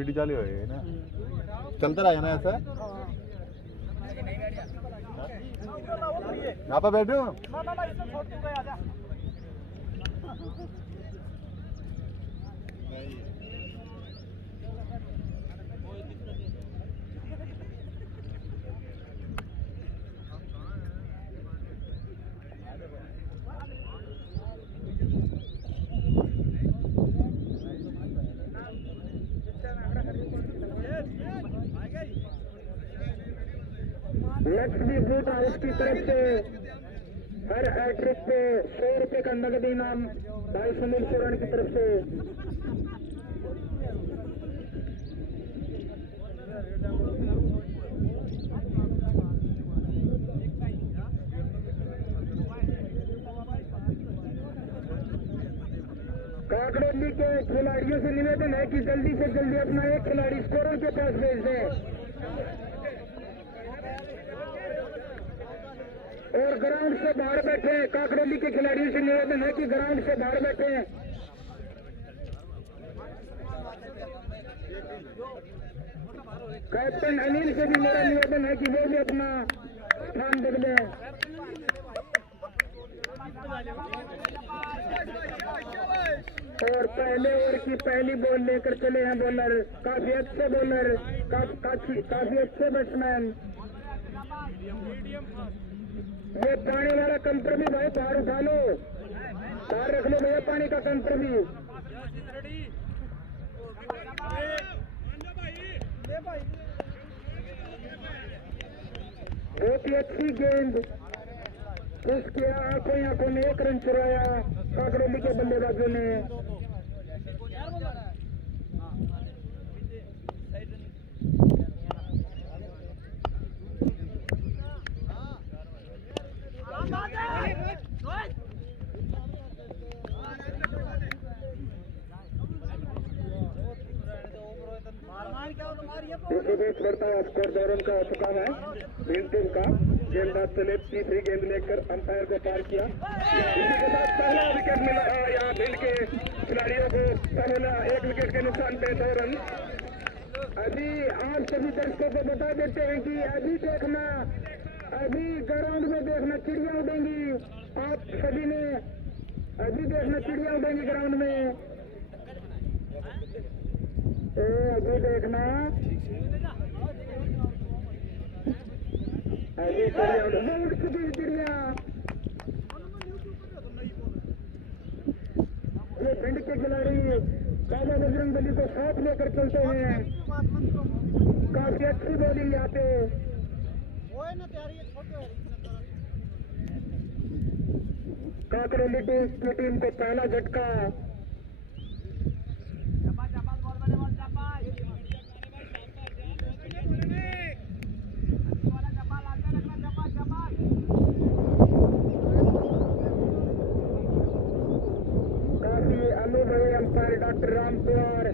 Video चालू है ना, चलता रहेगा ना ऐसा। यहाँ पर बैठो। लक्ष्मी बूट हाउस की तरफ से हर हैट्रिक पे 100 रुपए का नगद इनाम भाई सुनील सोरेन की तरफ से। काकड़ोली के खिलाड़ियों से निवेदन है कि जल्दी से जल्दी अपना एक खिलाड़ी स्कोरर के पास भेज दें और ग्राउंड से बाहर बैठे। काकड़ोली के खिलाड़ियों से निवेदन है कि ग्राउंड से बाहर बैठे। कैप्टन अनिल से भी मेरा निवेदन है कि वो भी अपना स्थान बदले। और पहले ओवर की पहली बॉल लेकर चले हैं बॉलर, काफी अच्छे बॉलर, काफी अच्छे बैट्समैन। ये पानी वाला कंपर भी भाई बाहर उठा लो, बाहर रख लो भैया पानी का कंपर भी। बहुत ही अच्छी गेंद, उसके आंखों ने 1 रन चुराया काकड़ोली के बल्लेबाजों ने। बढ़ता है स्कोर दौरान का चुका है टीम का। गेंदबाज चले तीसरी गेंद लेकर अंपायर को पार किया। इसी के साथ पहला विकेट मिला है यहाँ भिंड के खिलाड़ियों को। पहला 1 विकेट के नुकसान पे 2 रन। अभी आप सभी दर्शकों को बता देते हैं कि अभी देखना, अभी ग्राउंड में देखना चिड़िया उड़ेंगी। आप सभी ने अभी देखना चिड़िया उड़ेंगी ग्राउंड में। अभी देखना, अभी चिड़िया। ये भिंड के खिलाड़ी बाबा बजरंग बली को साथ लेकर चलते हैं। काफी अच्छी बॉलिंग यहाँ पे। काकड़ोली की टीम को पहला झटका। अनुभवी umpire doctor Ramkumar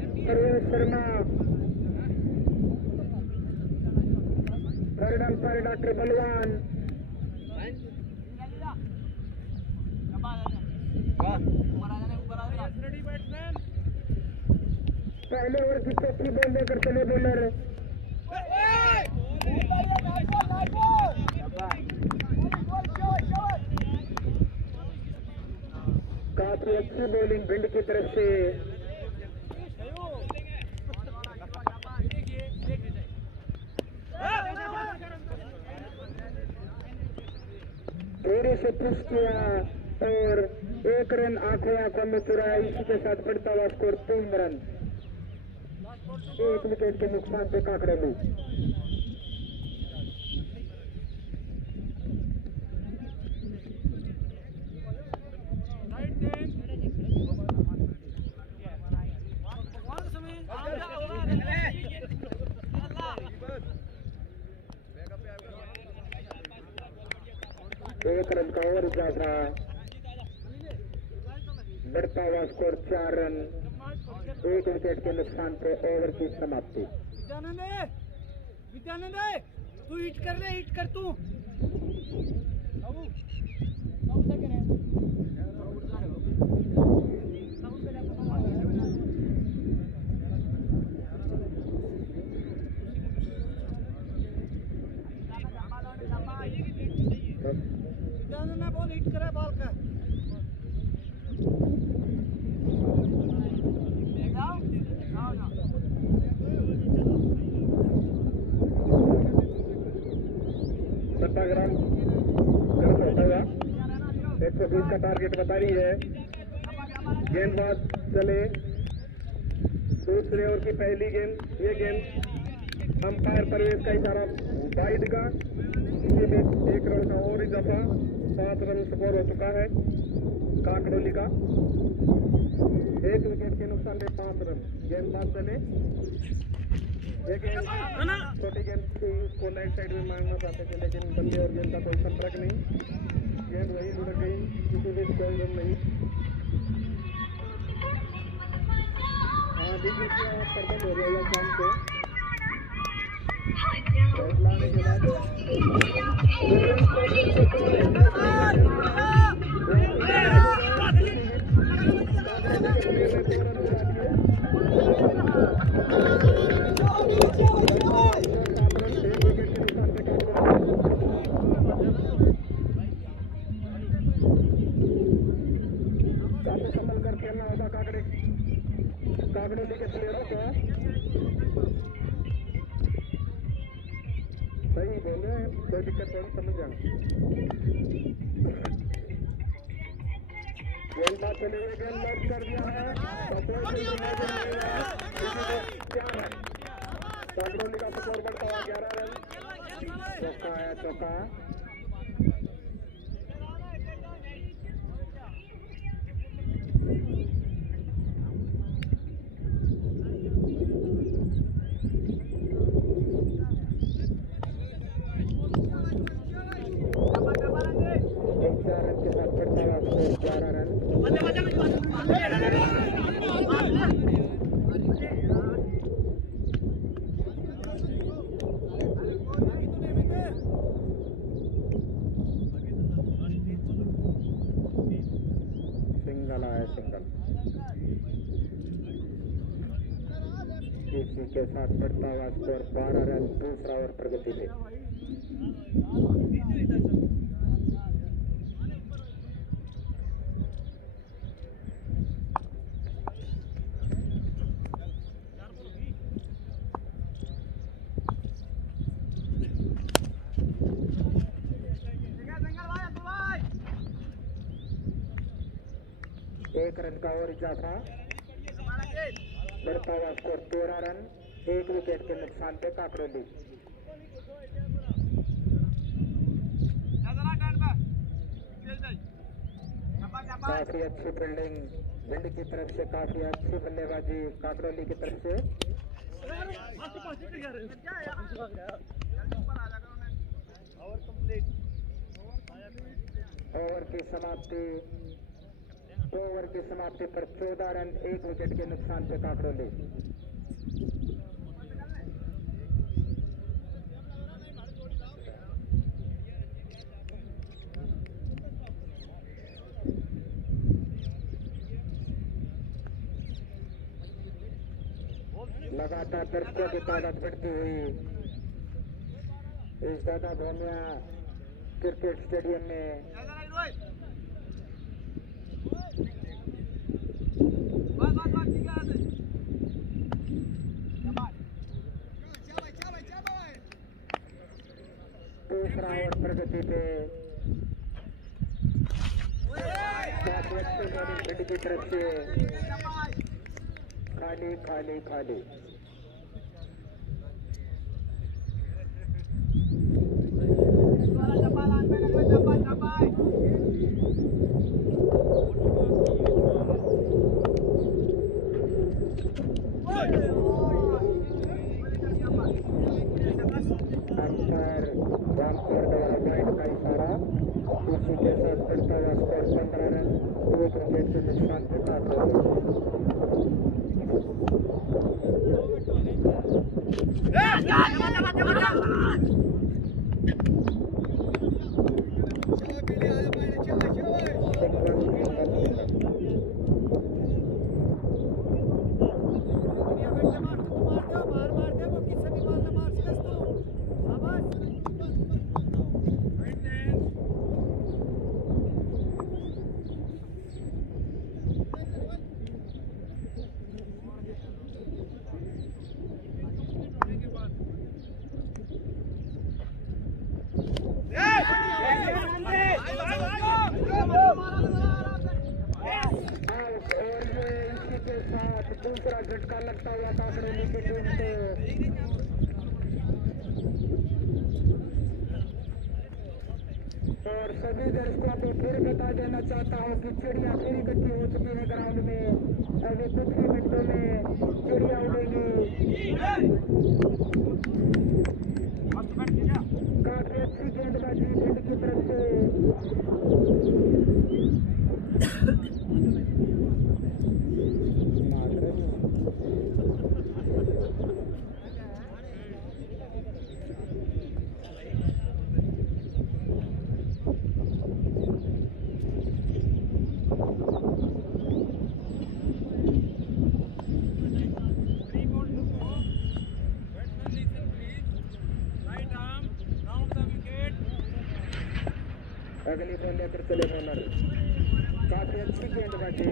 Sharma, third umpire doctor बलवान। पहले ओवर की चौथी बॉल लेकर चले बॉलर। काफी अच्छी बॉलिंग भिंड की तरफ से। थोड़े से पुश किया और 1 रन आंखों में चुराया। इसी के साथ बढ़ता हुआ स्कोर 3 रन। 1 विकेट के नुकसान पे काकड़ोली। एक रन का ओवर जा रहा। बढ़ता हुआ स्कोर 4 रन। 1 विकेट के नुकसान पे ओवर की समाप्ति। विद्यानंद तू हिट कर ले, हिट कर तू। का टारगेट बता रही है। गेंदबाज चले दूसरे ओवर की पहली गेंद। ये गेंद अंपायर परवेज का इशारा वाइड का, इसी में 1 रन का और इजाफा, 7 रन स्कोर हो चुका है काकड़ोली का। 1 विकेट के नुकसान पे 5 रन। गेंदबाज चले, ये गेंद छोटी गेंद थी, उसको राइट साइड में मारना चाहते थे लेकिन बल्ले और गेंद का कोई संपर्क नहीं, गेंद वही लुढ़क गई, किसी भी कोई रन नहीं। देखिए बंद हो गया शाम को लाने के बाद काफी संभल कर खेलना होगा काकड़ोली के प्लेयरों को। सही बोले, कोई दिक्कत नहीं, समझ जाना। गेंदबाज चले हुए, गेंद लॉक कर दिया है, काकड़ोली का स्कोर बढ़ता हुआ 11 रन। चौका है, चौका इसी के साथ बढ़ता हुआ स्कोर 12 रन। दूसरा ओवर प्रगति में एक रन का और इजाफा, बढ़ता हुआ स्कोर 13 रन। 1 विकेट के नुकसान पे काकड़ोली। काफी अच्छी फील्डिंग भिंड की तरफ से, काफी अच्छी बल्लेबाजी काकड़ोली की तरफ से। ओवर की समाप्ति, 2 ओवर की समाप्ति पर 14 रन 1 विकेट के नुकसान पे काकड़ोली। लगातार दर्शकों की तादाद बढ़ती हुई इस दादा भोमिया क्रिकेट स्टेडियम में दूसरा ओवर प्रगति पे भिंड की तरफ से खाली खाली खाली। उसी के साथ बढ़ता हुआ स्कोर 15 रन 1 विकेट के नुकसान पे Hey! के साथ दूसरा झटका लगता हुआ काकरोली की टीम को। और सभी दर्शकों को फिर बता देना चाहता हूँ कि चिड़िया फिर इकट्ठी हो चुकी है ग्राउंड में। अभी कुछ ही मिनटों में चिड़िया उड़ेगी। काफी अच्छी गेंदबाजी भिंड की तरफ से। अगली बॉल लेकर चले बॉलर। काफी अच्छी गेंदबाजी।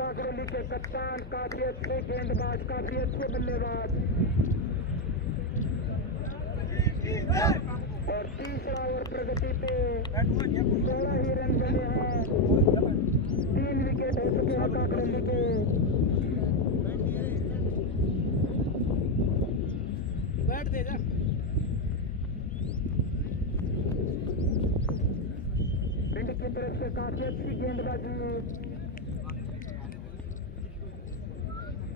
काकरोली के कप्तान काफी अच्छे गेंदबाज, काफी अच्छे बल्लेबाज। और तीसरा ओवर प्रगति पे 16 ही रन बने हैं। 3 विकेट हो चुके हैं काकरोली के। बैठ देगा भिंड की तरफ से काफी अच्छी गेंदबाजी।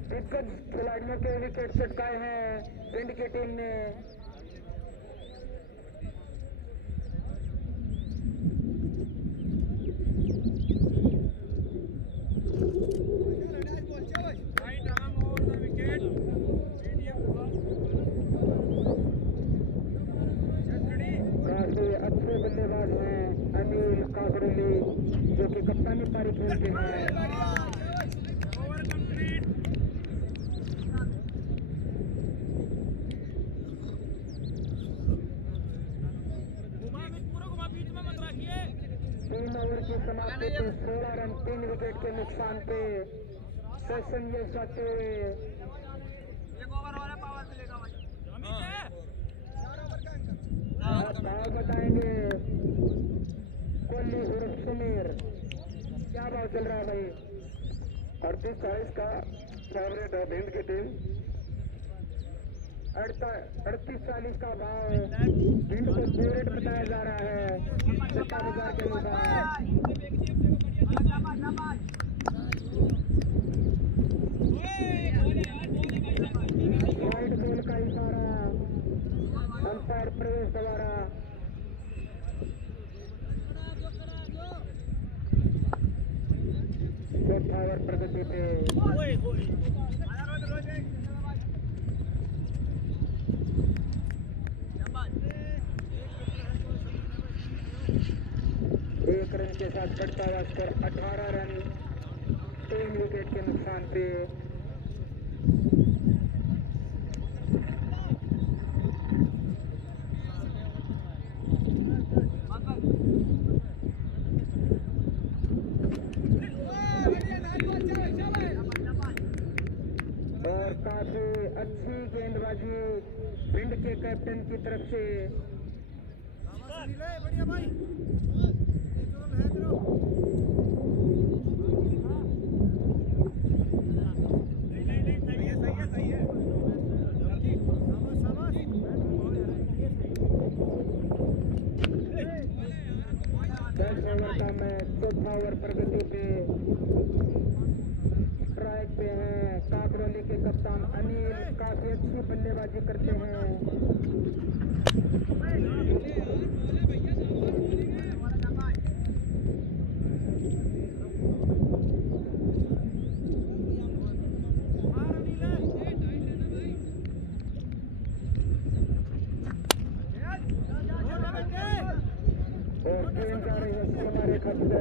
दिग्गज खिलाड़ियों के विकेट चटकाए हैं भिंड की टीम ने। काफी अच्छे बल्लेबाज हैं अनिल काकरोली, जो कि कप्तानी पारी खेलते हैं। समाप्ति पे 16 रन 3 विकेट के नुकसान पे सेशन ये जाते हुए भाव बताएंगे। कोहली उर्फ सुमीर, क्या भाव चल रहा है भाई? 38-40 का फेवरेट है भिंड की टीम। 38-40 का भाव भिंड को फेवरेट बताया जा रहा है सट्टा बाजार के अनुसार। वाइड बॉल का इशारा अंपायर प्रवेश द्वारा। चौथा ओवर प्रगति पे एक रन के साथ बढ़ता हुआ स्कोर 18 रन 3 विकेट के नुकसान पे। और काफी अच्छी गेंदबाजी भिंड के कैप्टन की तरफ से। बढ़िया भाई चौथा ओवर प्रगति पे स्ट्राइक पे हैं काकरोली के कप्तान अनिल, काफी अच्छी बल्लेबाजी करते हैं। और गेंद जा रही है हमारे खतरे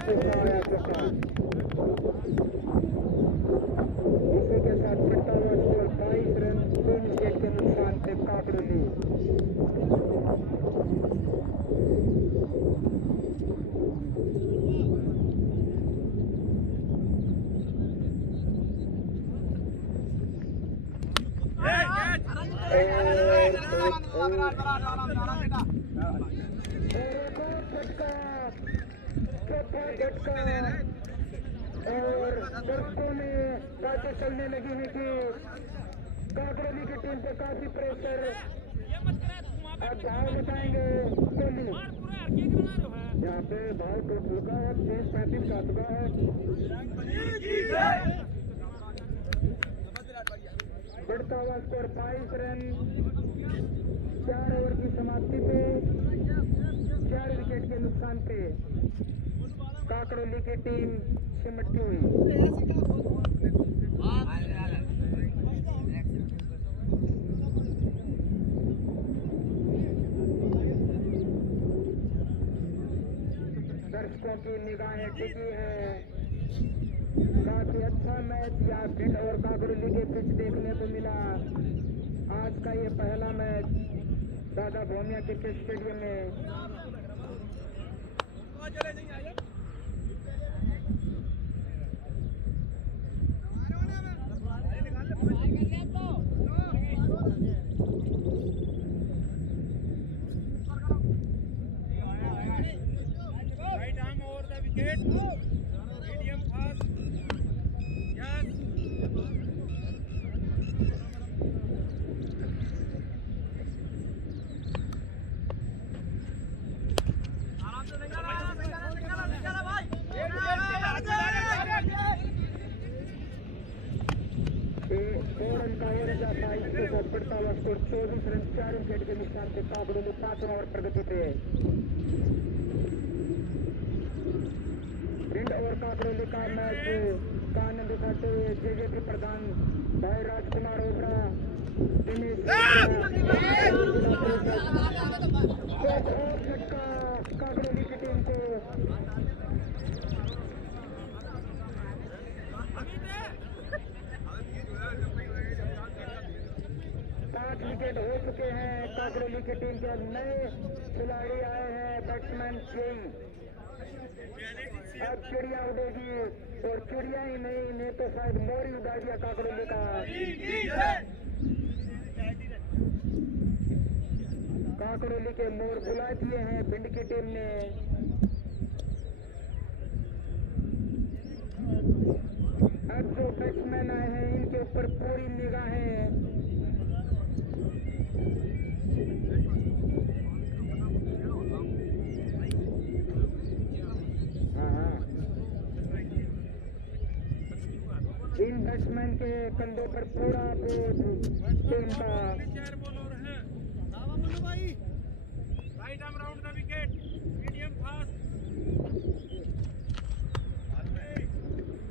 से आया चौका। और दर्शकों में बातें चलने लगी है कि काकरोली की टीम पे काफी प्रेशर। अब भाव बताएंगे कोहली। यहाँ पे भाव टूट चुका है, 35 का चुका है। बढ़ता हुआ स्कोर 22 रन। 4 ओवर की समाप्ति पे 4 विकेट के नुकसान पे काकरोली की टीम सिमटती हुई। दर्शकों की निगाहें टिकी है। काफी अच्छा मैच या भिंड और काकरोली के पिच देखने को मिला। आज का ये पहला मैच दादा भोमिया क्रिकेट स्टेडियम में। बढ़ता हुआ स्कोर 24 रन 4 विकेट के नुकसान से काकरोली 5 ओवर प्रगति पे। भिंड और काकरोली का मैच का आनंद उठाते हुए जेजेपी प्रधान भाई राजकुमार ओबरा, दिनेश झटका काकरोली की टीम को। 5 विकेट हो चुके हैं। काकरोली की टीम के नए खिलाड़ी आए हैं, बैट्समैन किंग। अब चिड़िया उड़ेगी और चिड़िया ही नहीं तो शायद मोर ही उड़ा दिया काकरोली का। काकरोली के मोर बुला दिए हैं भिंड की टीम ने। अब जो बैट्समैन आए हैं इनके ऊपर पूरी निगाहें। इन बैट्समैन के कंधों पर पूरा बोझ टीम का। Right arm round the wicket, medium fast.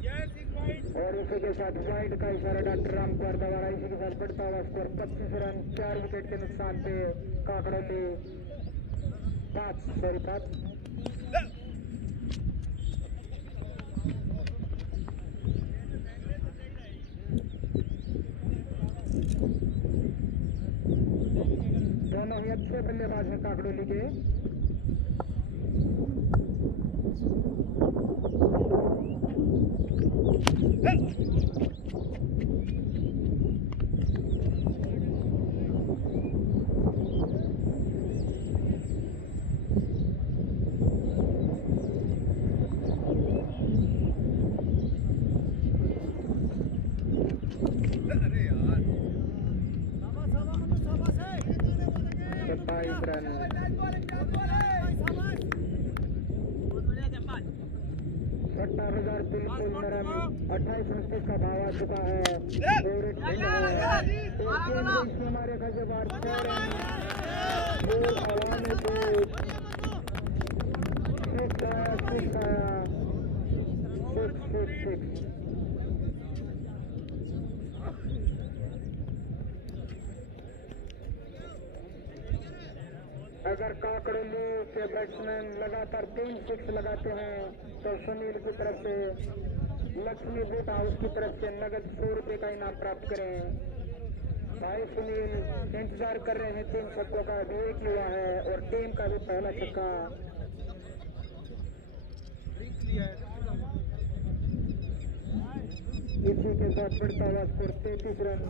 Yes is wide. और इसी के साथ वाइड का इशारा डॉक्टर रामकुमार द्वारा। इसी के साथ बढ़ता हुआ स्कोर 25 रन 4 विकेट के नुकसान पे काकरोली 5। दोनों ही अच्छे बल्लेबाज हैं काकरोली के। सट्टा बाजार बिल्कुल नरम। 28-29 का भाव आ चुका है। हमारे गजबार अगर काकरोली के बैट्समैन लगातार 3 6 लगाते हैं तो सुनील की तरफ से, लक्ष्मी बूट हाउस की तरफ से नगद 100 रुपए का इनाम प्राप्त करें। भाई सुनील इंतजार कर रहे हैं 3 छक्कों का, भी एक हुआ है और टीम का भी पहला छक्का। इसी के साथ बढ़ता हुआ स्कोर 33 रन।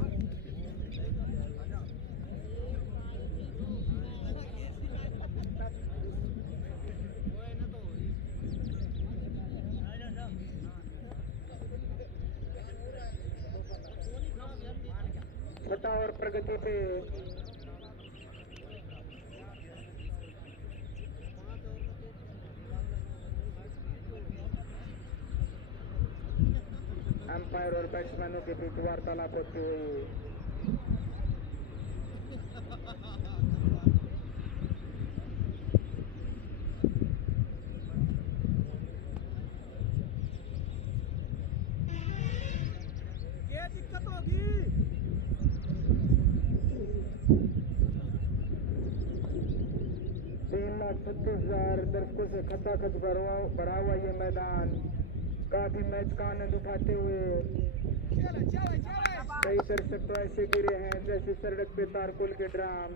छठा और प्रगति पे अंपायर और बैट्समैनों के बीच वार्तालाप होती हुई क्या दिक्कत होगी? 3,36,000 दर्शकों से खचाखच भरा हुआ ये मैदान काफी मैच का आनंद उठाते हुए कई दर्शक तो ऐसे गिरे हैं जैसे सड़क पे तारकोल के ड्राम।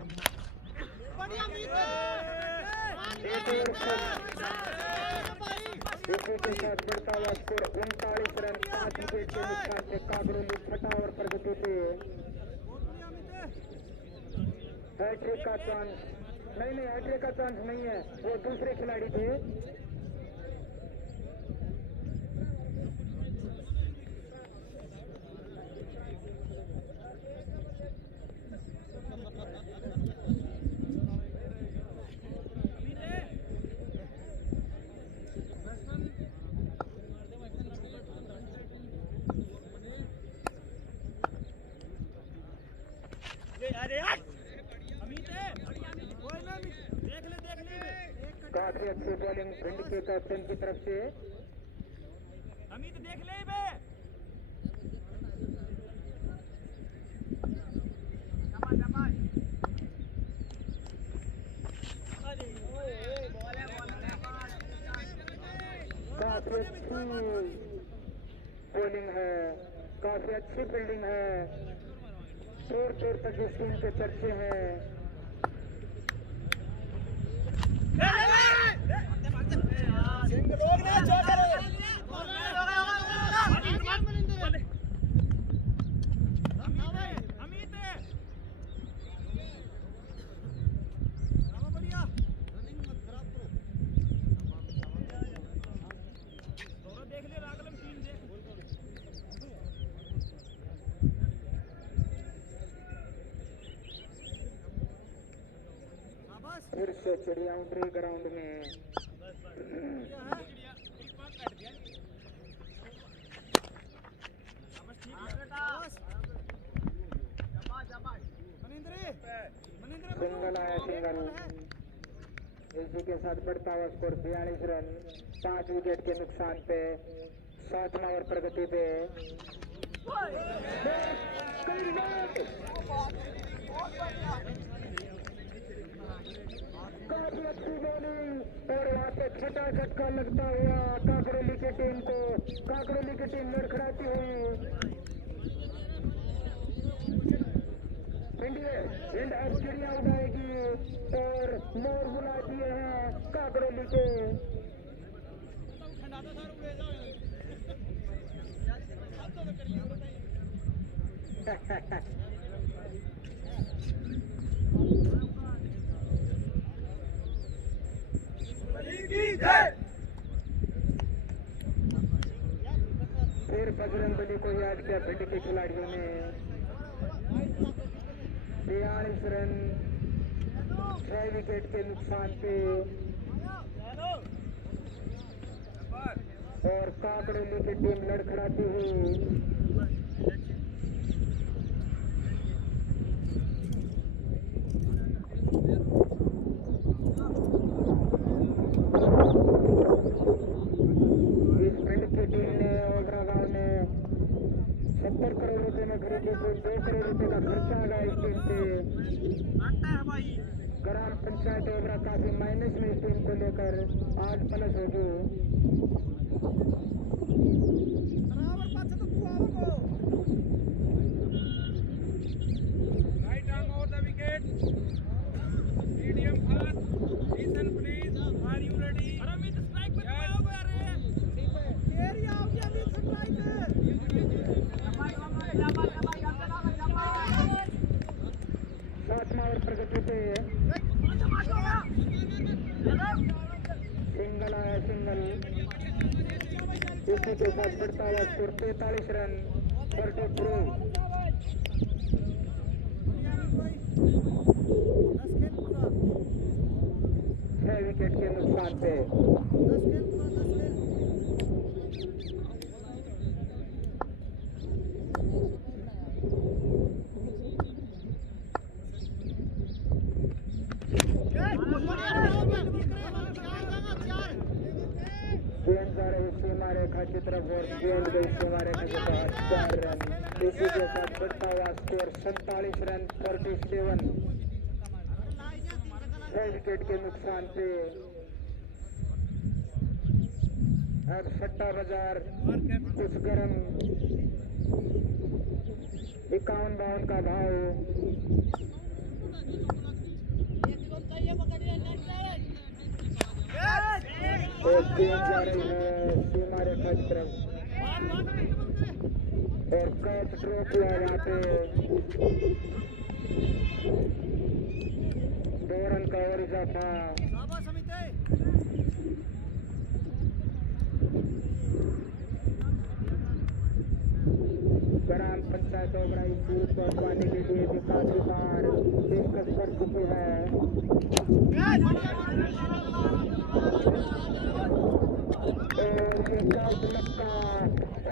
इसी के साथ बढ़ता हुआ स्कोर 39 रन 5 विकेट के नुकसान से काकरोली छठा और प्रगति पे हैट्रिक का चांस नहीं हैट्रिक का चांस नहीं है, वो दूसरे खिलाड़ी थे। अरे यार अमित देख ले काफी अच्छी बॉलिंग भिंड के कैप्टन की तरफ से। अमित देख ले बे काफी अच्छी बॉलिंग है, काफी अच्छी फील्डिंग है, दूर दूर तक इस टीम के चर्चे हैं। फिर से चिड़िया उतरी ग्राउंड में। सिंगल आया सिंगल। इसी के साथ बढ़ता हुआ स्कोर 42 रन 5 विकेट के नुकसान पे 7वां और प्रगति पे। काफी अच्छी बॉलिंग और वहां पे छठा झटका लगता हुआ काकरोली की टीम को, काकरोली की टीम लड़खड़ाती हुई इंड अब चिड़िया उड़ाएगी और मोर बुला दिए हैं काकरोली के। फिर बजरंगबली को याद किया भिंड के खिलाड़ियों ने। 42 रन 6 विकेट के नुकसान पे और काकरोली की टीम लड़खड़ाती हुई इस भिंड की टीम ने ओबरा गांव ने 70 करोड़ रुपए में खरीदी थी। 2 करोड़ रुपए का खर्चा आया इस टीम से। ग्राम पंचायत ओबरा काफी माइनस में इस टीम को लेकर आज प्लस होगी। Right arm over the wicket. Medium fast. Listen please. Are you ready? अरे अमित स्ट्राइक पे आओगे। अरे बढ़ता हुआ स्कोर 43 रन 43। 6 विकेट के नुकसान पे। गेंद जा रही सीमा रेखा की तरफ और गेंद गई सीमा रेखा के बाद 4 रन। इसी के साथ बढ़ता हुआ स्कोर 47 रन 47। 6 विकेट के नुकसान पे। अब सट्टा बाजार कुछ गर्म। 51-52 का भाव। और गेंद जा रही है सीमा रेखा की तरफ और कैच ड्रॉ किया यहाँ पे। 2 रन का और इजाफा। ग्राम पंचायत ओबराई सूट पहुंचवाने के लिए भी काफी बार पेशकश कर चुके हैं।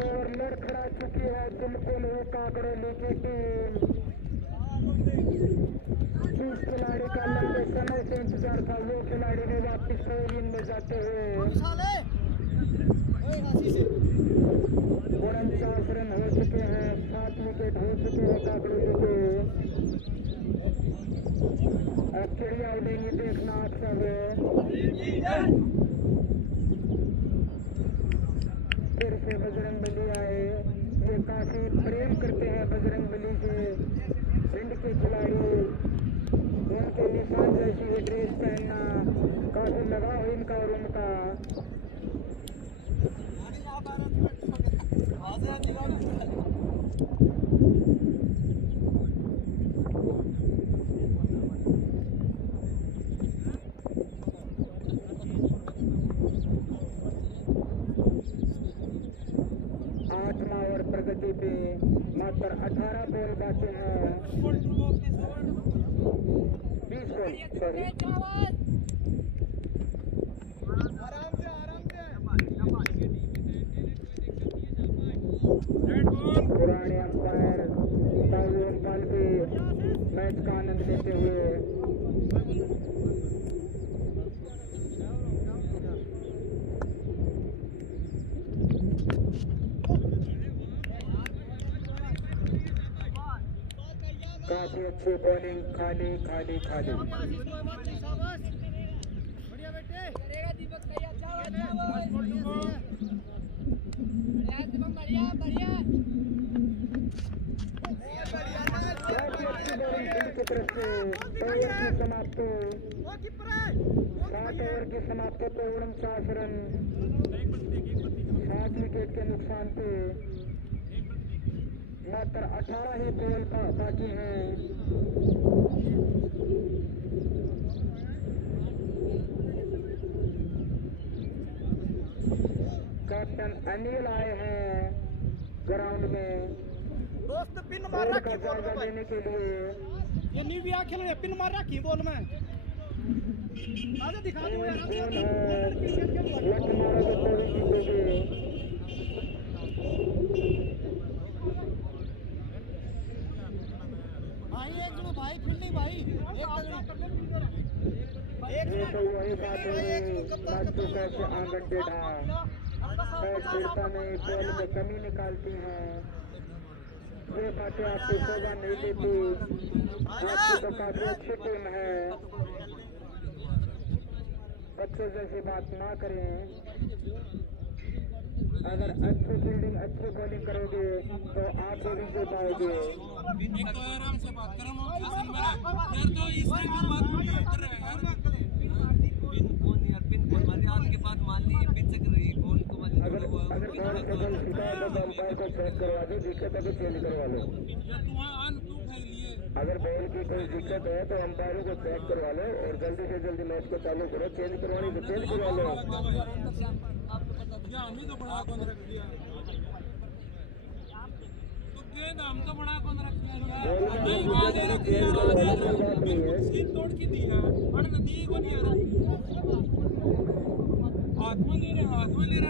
और लड़खड़ा चुकी है बिल्कुल ही काकड़ोली की टीम। जिस खिलाड़ी का लंबे समय से इंतजार था वो खिलाड़ी ने वापिस स्टेडियम में जाते हुए 49 रन हो चुके हैं। 7 विकेट हो चुके हैं काकड़ोली के। अब चिड़िया उड़ेंगी देखना आप सब। फिर से बजरंगबली आए। ये काफी प्रेम करते हैं बजरंगबली से पिंड के खिलाड़ी। उनके निशान जैसी ये ड्रेस पहनना काफी लगाव इनका और उनका। प्रगति पे मात्र 18 बॉल बाकी हैं। 20 बॉल सॉरी। पुराने अंपायर ताऊ अंपायर भी मैच का आनंद लेते हुए काफी अच्छी बॉलिंग। खाली खाली खाली। काफी अच्छी बॉलिंग की तरफ से। ओवर की समाप्ति 7 ओवर की समाप्ति पे 49 रन 7 विकेट के नुकसान पे। मात्र 18 ही बॉल बाकी हैं। कैप्टन अनिल आए हैं ग्राउंड में दोस्त पिन मार बॉल रखी का बॉल जायजा में लेने के लिए। ये न्यूबिया खेल रहे पिन मार रखी बॉल में। आगे दिखा दो यार। लत मारोगे तो भी जीतोगे। भाई फील्डिंग भाई ये तो वही बात हो गई। बातों कैसे आंगन टेढ़ा। बैट गिरता नहीं बॉल में कमी निकालती हैं। ये बातें आपको शोभा नहीं देती। आपकी तो काफी अच्छी टीम है। बच्चों जैसी बात ना करें। अगर अच्छी फील्डिंग अच्छी बॉलिंग करोगे तो आप भी जीत पाओगे। एक तो आराम से बात करो यार तो इस तरह की बात कर रहे हैं यार। पिन फोन मारी आपके बात मान ली पिन से कर रही बॉल को वाली अगर बॉल से बॉल सिखाए तो अंपायर को चेक करवा दो। दिक्कत है तो चेंज करवा लो। अगर बॉल की कोई दिक्कत है तो अंपायरों को चेक करवा लो और जल्दी से जल्दी मैच को चालू करो। चेंज करवानी तो चेंज करवा लो। हम तो बड़ा कौन रखने नहीं आगे रखी यार बिल्कुल सीट तोड़ की दी है और नदी को नहीं यार हाथ में ले रहे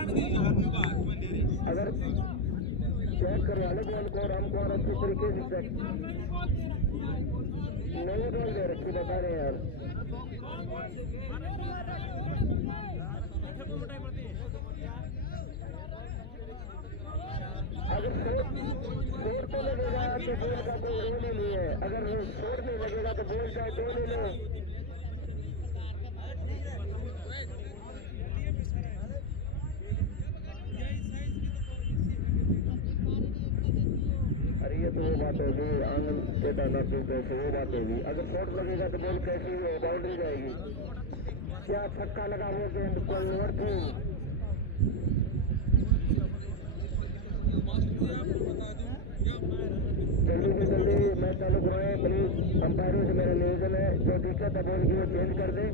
दी यार ने हाथ में ले रहे अगर चेक करवा लो बॉल को रामकुमार अच्छी तरीके से चेक नहीं बॉल दे रखी बता रहे यार अगर शोर तो लगेगा तो बॉल का कोई रोल ही नहीं है अगर शोर नहीं लगेगा तो बॉल चाहे दो ले लो अरे ये तो वो बात होगी आंगन के डालना तो वो बात होगी अगर शॉट लगेगा तो बॉल कैसी हो बाउंड्री जाएगी क्या छक्का लगा वो गेंद कन्वर्ट जल्दी से जल्दी मैच चालू करवाएं प्लीज अंपायरों से मेरा निवेदन है जो दिक्कत है बॉल की वो चेंज कर दे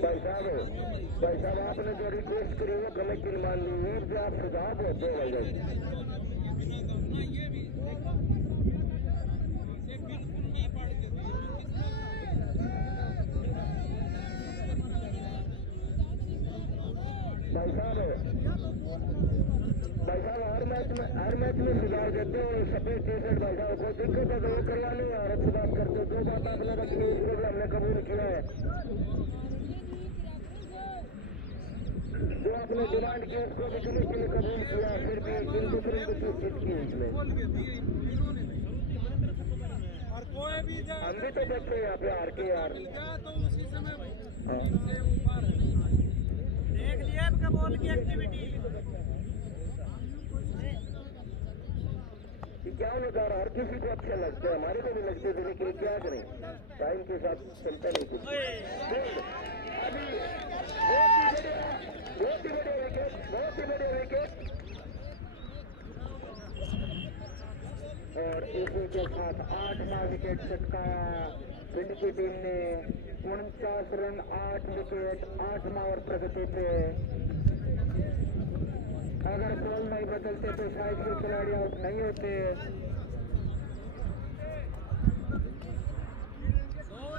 भाई साहब आपने जो रिक्वेस्ट करी वो गलत की मान ली वीर जो आप सुझाव हो दो भाई साहब हर मैच में सुधार देते हो सफेद टी शर्ट भाई साहब को दिक्कत है तो वो करवा लो यार अच्छी बात करते हो जो बात आपने रखी उसको भी हमने कबूल किया है जो आपने डिमांड की उसको भी जुलूस के लिए कबूल किया फिर भी इन दूसरे को क्यों जीत की उसमें हम भी तो देख रहे हैं यहाँ पे हार के यार देख लिया आपका बॉल की एक्टिविटी क्या होगा हर किसी को अच्छा लगता है हमारे को भी लगते थे लेकिन क्या करें टाइम के साथ चलता नहीं कुछ अभी बहुत ही बढ़िया विकेट और इसी के साथ 8वां विकेट छटकाया पिंड की टीम ने 49 रन 8 विकेट 8वां ओवर प्रगति पे अगर बॉल नहीं बदलते तो शायद के खिलाड़ी आउट नहीं होते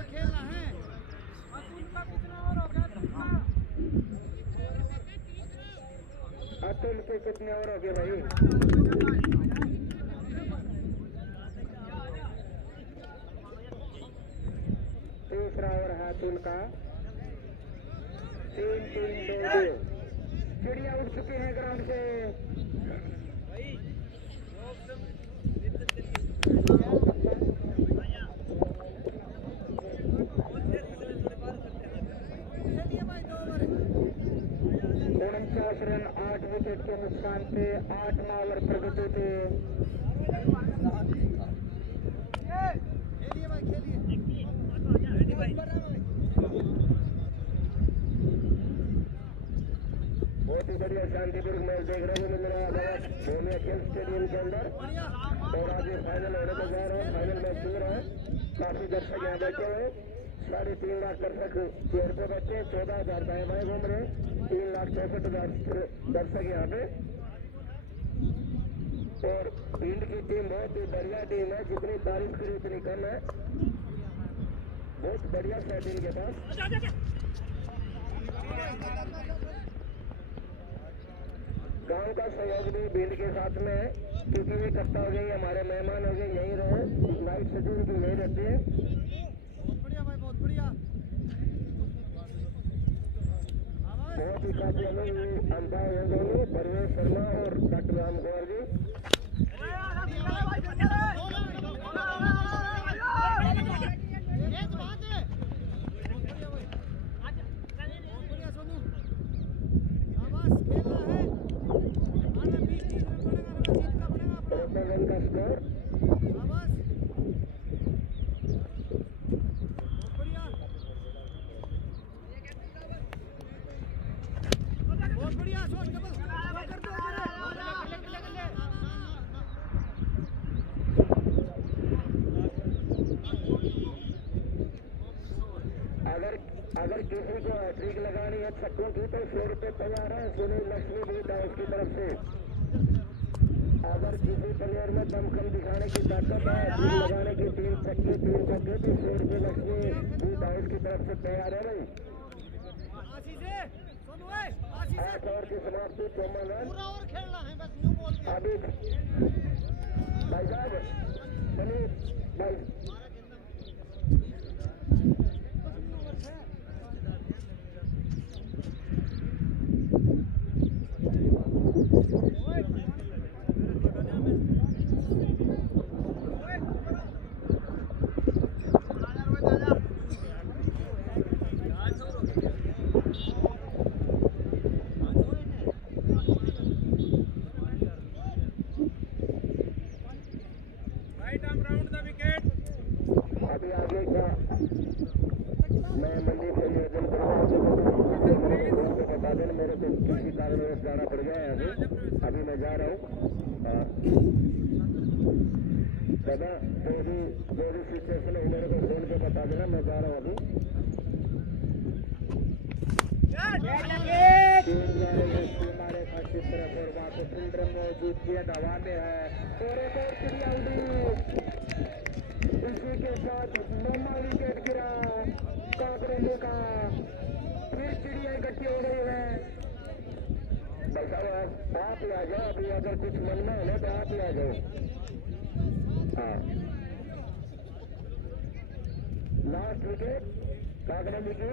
खेलना है अतुल के कितने ओवर हो गए भाई तीसरा ओवर है अतुल का 3-3-2 चिड़िया उठ चुके हैं ग्राउंड से रन 8 विकेट के नुकसान पे 8वां ओवर प्रगति पे बहुत ही बढ़िया शांतिपूर्वक मैच देखने को मिल रहा है धोनिया खेल स्टेडियम के अंदर और आज ये फाइनल होने को जा रहा है फाइनल मैच चल रहा है काफी दर्शक यहाँ बैठे हुए 3.5 लाख दर्शक चेयर पे बैठे 14,000 दाएं बाएं घूम रहे 3,64,000 दर्शक यहाँ पे और भिंड की टीम बहुत ही बढ़िया टीम है जितनी तारीफ करी उतनी कम है बहुत बढ़िया सेट इनके पास गांव का सहयोग भी भिंड के साथ में है क्योंकि ये इकट्ठा हो गई हमारे मेहमान हो गए यहीं रहे नाइट शेड्यूल की यही रहती है बहुत बढ़िया बहुत ही काफी हमें अंपायर हैं दोनों परवेश शर्मा और डॉक्टर राम कुमार जी रन का स्कोर बहुत बढ़िया अगर किसी को हैट्रिक लगानी है छक्कों की तो 100 रुपये तैयार है सुनील लक्ष्मी भी डाउस की तरफ से। अगर किसी प्लेयर में दमखम दिखाने की ताकत है हैट्रिक लगाने की 3 छक्के 3 चौके तो 100 रुपये लक्ष्मी भी डाउस की तरफ से तैयार है भाई। 8 ओवर की समाप्ति 54 रन। अभी भाई साहब सुनील भाई जाना पड़ गया है अभी मैं जा रहा हूँ दादा जो भी सिचुएशन है मेरे को फोन पे बता देना मैं जा रहा हूँ अभी। हमारे पास तरफ और वहाँ पे फील्डर मौजूद किया दवा में है और एक और चिड़िया उड़ी इसी के साथ नौमा विकेट गिरा कांकरेली का फिर चिड़िया इकट्ठी हो गई है। भाई साहब आप ही आ जाओ अभी अगर कुछ मन में है ना तो आप ही आ जाओ। हाँ लास्ट विकेट कांकरेली की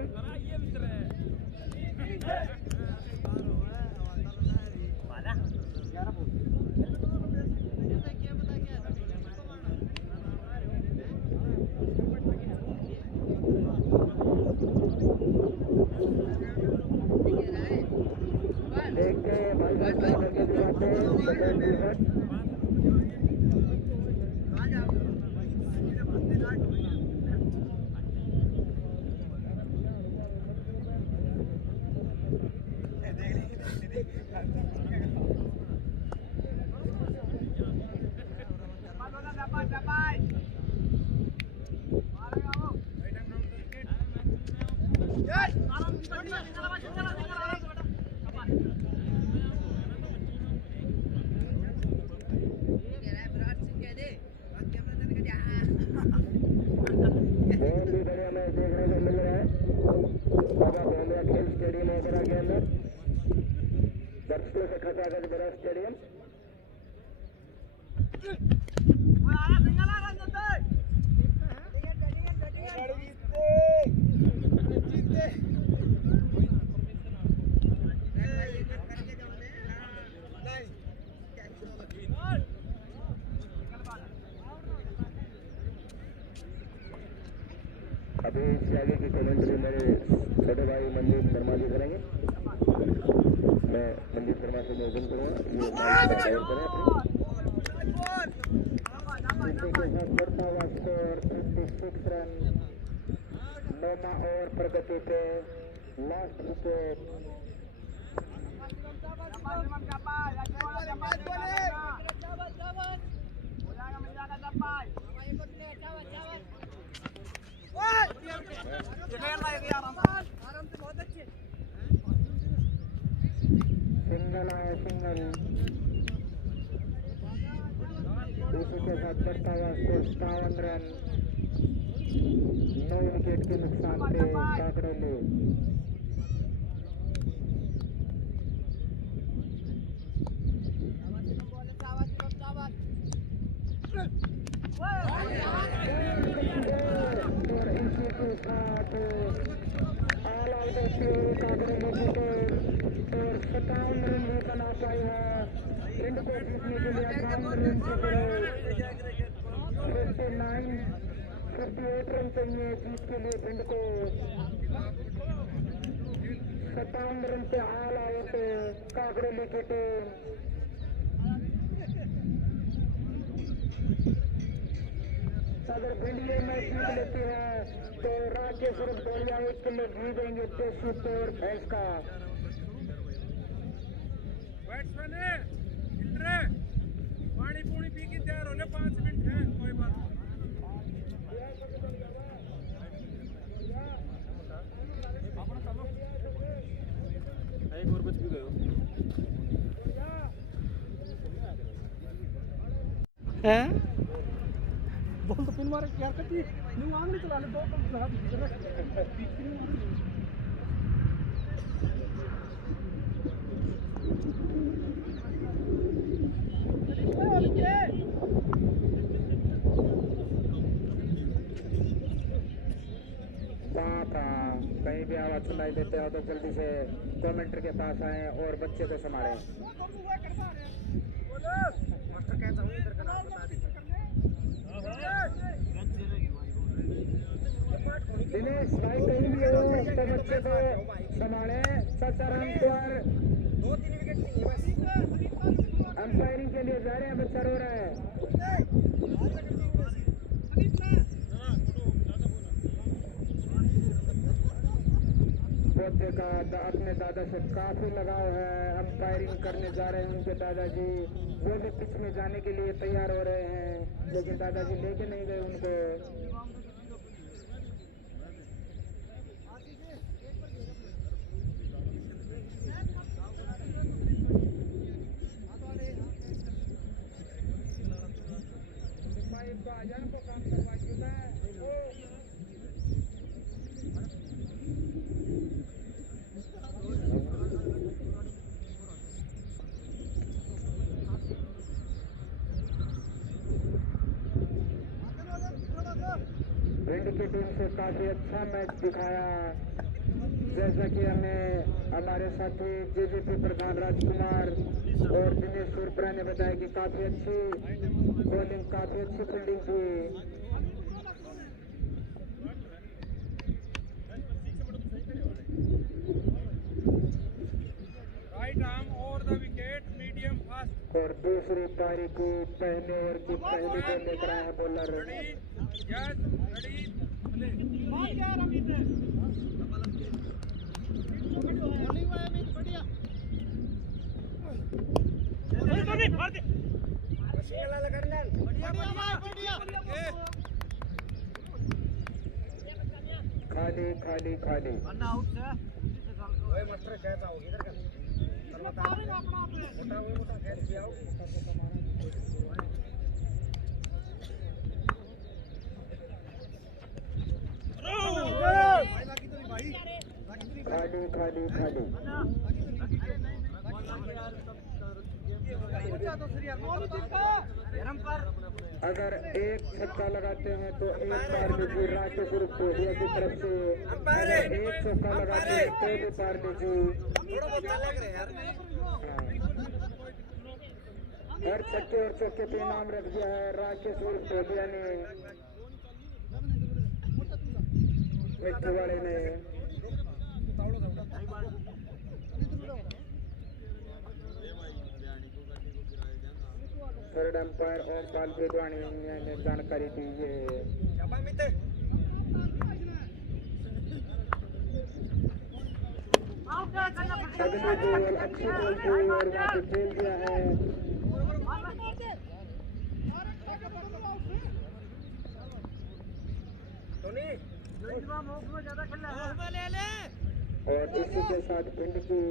देखते भाई साहब क्या करके दिखाते हैं दर्शकों से खचाखच भरा स्टेडियम। अभी इससे आगे की कमेंट्री मेरे छोटे भाई मनदीप शर्मा जी करेंगे। मैं मनदीप शर्मा से निवेदन करूँगा ये बढ़ता हुआ स्कोर 56 रन 9वां ओवर प्रगति पे लास्ट विकेट। सिंगल आया सिंगल इसी के साथ बढ़ता हुआ स्कोर 57 रन 9 विकेट के नुकसान पे काकड़ोली। और इसी के साथ ऑल आउट काकड़ोली और 57 रन भी बना पाई है। इंड को जीतने के लिए 58 रन की जरूरत 58 रन चाहिए जीत के लिए पिंड को। 57 रन से ऑल आउट काकड़ोली की टीम। अगर भिंडिया मैच जीत लेती है तो राज्य सिर्फ दौड़िया 1 किलो घी देंगे देसी तौर भैंस का। बैट्समैन है पानी पूनी पी के तैयार होने 5 मिनट है कोई बात नहीं। एक और बच भी गयो हैं बॉल तो पिन मारे यार कभी न्यू आंग नहीं चला ले दो तो लगा कहीं भी आवाज सुनाई देते हो तो जल्दी से कमेंटर के पास आए और बच्चे को संभालें। दिनेश भाई कहीं भी हो तो बच्चे को संभालें। सचाराम कुमार 2-3 विकेट चाहिए बस। अंपायरिंग के लिए जा रहे हैं, बच्चा रो रहा है। पोते का अपने दादा से काफी लगाव है, अंपायरिंग करने जा रहे हैं उनके दादाजी। वो भी पिच में जाने के लिए तैयार हो रहे हैं, लेकिन दादाजी लेके नहीं गए उनको। विंड की टीम से काफी अच्छा मैच दिखाया, जैसा कि हमें हमारे साथी जेजेपी प्रधान राजकुमार और दिनेश सुरपरा ने बताया कि काफी अच्छी बॉलिंग, काफी अच्छी फील्डिंग थी। राइट आर्म और द विकेट मीडियम फास्ट। और दूसरी पारी की पहले ओवर की पहली बॉल लेकर आए हैं बॉलर। खाली खाली खाली खाली खाली खाली। अगर एक छक्का लगाते हैं तो एक पार लीजिए राकेश उर्फ टोलिया की तरफ से, अगर एक चौका लगाते हैं तो भी पार लीजिए। हर छक्के और चौके पे इनाम रख दिया है राकेश उर्फ टोलिया ने, मिट्टी वाले ने। थर्ड अंपायर ओम पाल बेदवानी ने जानकारी दी है। अगली बॉल अच्छी बॉल थी और वहाँ पे खेल दिया है। और इसी के साथ भिंड की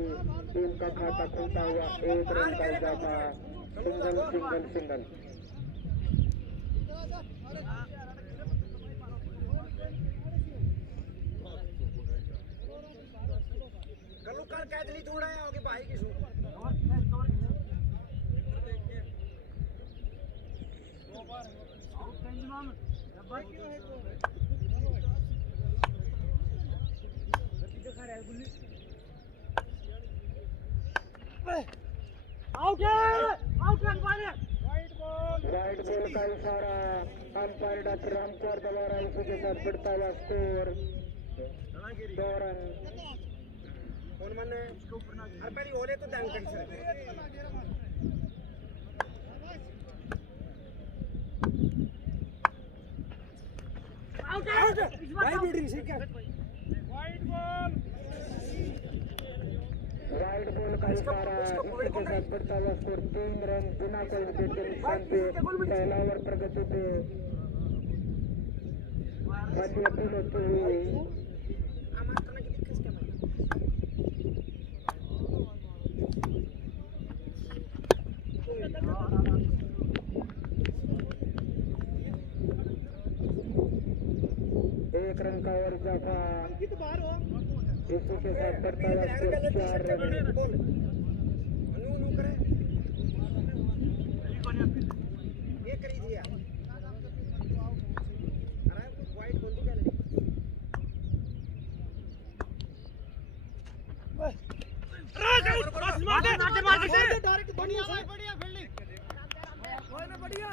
टीम का खाता खुलता हुआ 1 रन का इजाफा। Single single single. कल कैदली तोड़ा है आगे भाई की शूट राइट बॉल का इशारा अंपायर डॉक्टर रामकुमार द्वारा इसी के साथ बढ़ता हुआ स्कोर 2 रन। और मैंने अंपायर होले तो ध्यान कर सकते आउट भाई बिल्डिंग से क्या वाइड बॉल। राइट बॉल का इशारा इसी के साथ बढ़ता हुआ स्कोर 3 रन बिना कोई विकेट के नुकसान पे। पहला ओवर प्रगति पे खाली अपील होती हुई एक रन का और इजाफा। अंकित बाहर हो। इसी के साथ बढ़ता हुआ स्कोर 4 रन। बोल अनु करे ये करी थी यार अरे वाइट बंदूक है लड़ी डायरेक्ट बढ़िया बढ़िया फील्डिंग बढ़िया बढ़िया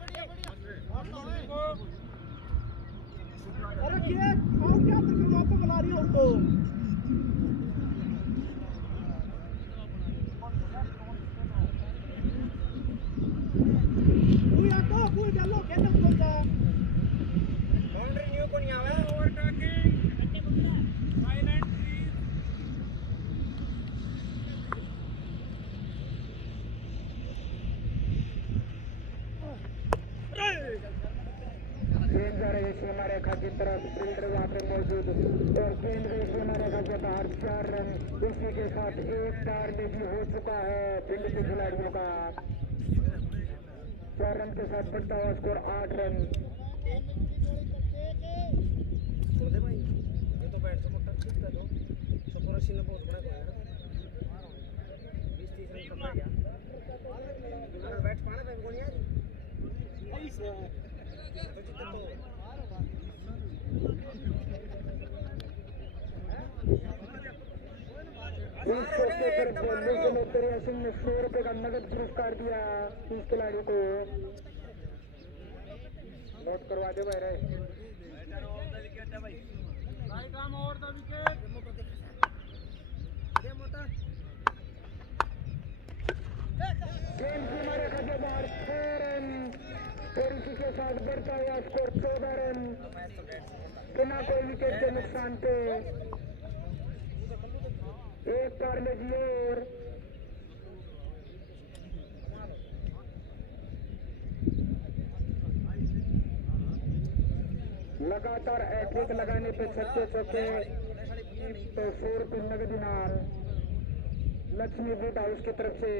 बढ़िया बढ़िया। अरे क्या परिक्रमा पे बुला रही हो उनको। फूल चलो कहते कौन सा बाउंड्री न्यू को नहीं आवे ओवर टॉकिंग साइलेंट प्लीज। गेंद जा रही है सीमा रेखा की तरफ, फील्डर वहां पे मौजूद और केंद्रीय सीमा रेखा के बाहर 4 रन। इसी के साथ एक टारगेट भी हो चुका है फील्ड के खिलाड़ियों का। 4 रन के साथ बढ़ता हुआ स्कोर 8 रन। बोले भाई ये तो बैट से मोटा ठीक है तो सपोरा सीन बहुत बड़ा है 20-30 रन का गया बैट पाने पे कोनी है तो जीते तो इस शो के तरफ बोलने के लिए तेरे सिंह ने 100 रुपए का नगद पुरस्कार दिया इस खिलाड़ी को। नोट करवा दे भाई रे। Right arm over the wicket. ये मोटा गेंद सीमा रेखा के बाहर 6 रन और इसी के साथ बढ़ता हुआ स्कोर 14 रन बिना कोई विकेट के नुकसान पे। एक पार्लेजी और लगातार हैट्रिक लगाने पे छक्के चौके तो 100 रुपये नगद इनाम लक्ष्मी बूट हाउस की तरफ से।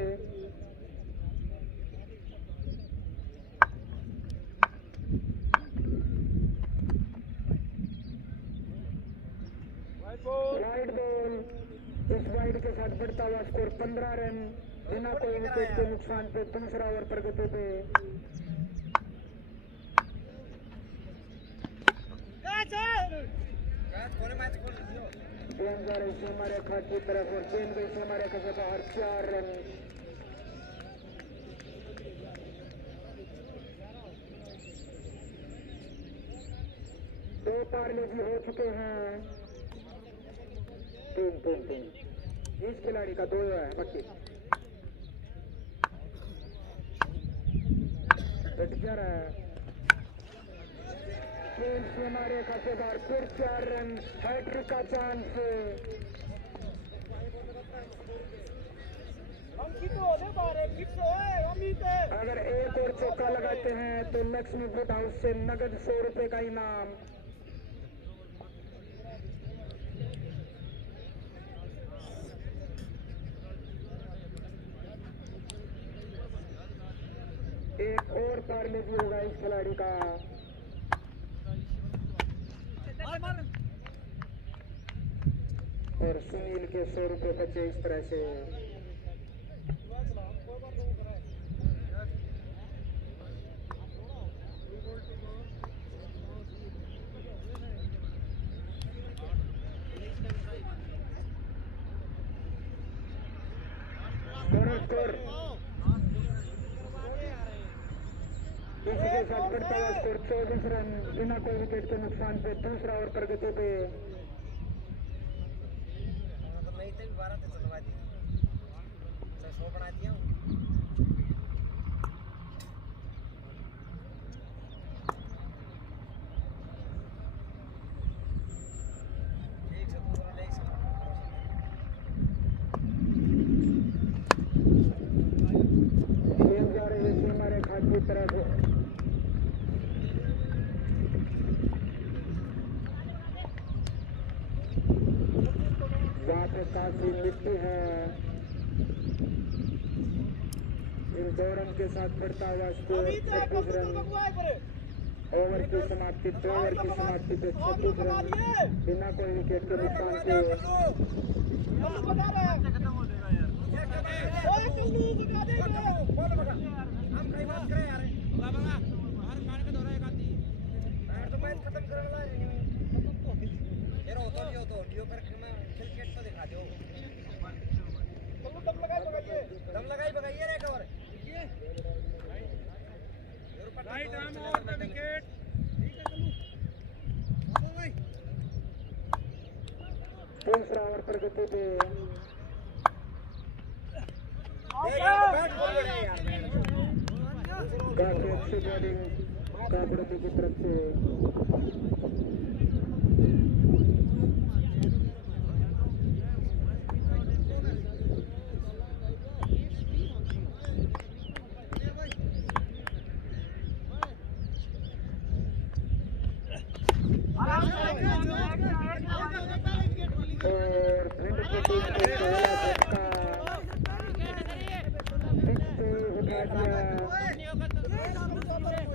वाइड बॉल इस वाइड के साथ बढ़ता हुआ स्कोर 15 रन बिना कोई विकेट के नुकसान पे। दूसरा ओवर प्रगति पे कोने मैच खोल दियो गेंद जा रही सीमा रेखा की तरफ और गेंद गई सीमा रेखा से बाहर 4 रन। दो पार्लेजी हो चुके हैं। 3 इस खिलाड़ी का 2 है बाकी जा रहा है। गेंद सीमा रेखा से बाहर फिर 4 रन हैट्रिक का चांस। अगर एक और चौका लगाते हैं तो लक्ष्मी बूट हाउस से नगद 100 रुपए का इनाम। एक और पार्लेजी होगा इस खिलाड़ी का। और सुनील के 100 रुपए बचे इस तरह से। स्कोर इसी के साथ बढ़ता हुआ स्कोर 24 रन बिना कोई विकेट के नुकसान पे। दूसरा ओवर प्रगति पे नहीं थे 12 से चलवा दी 100 बना दिया गेंद जा रही है सीमा रेखा की तरफ। वहाँ पे काफी मिट्टी है। इन 2 रन के साथ बढ़ता हुआ स्कोर 26 रन। ओवर की समाप्ति 2 ओवर की समाप्ति पे 36 रन बिना कोई विकेट के नुकसान के दम लगाई बगाइए रे cover right arm over the wicket दूसरा ओवर प्रगति पे काफी अच्छी बॉलिंग काकड़ों की तरफ से और भिंड की टीम को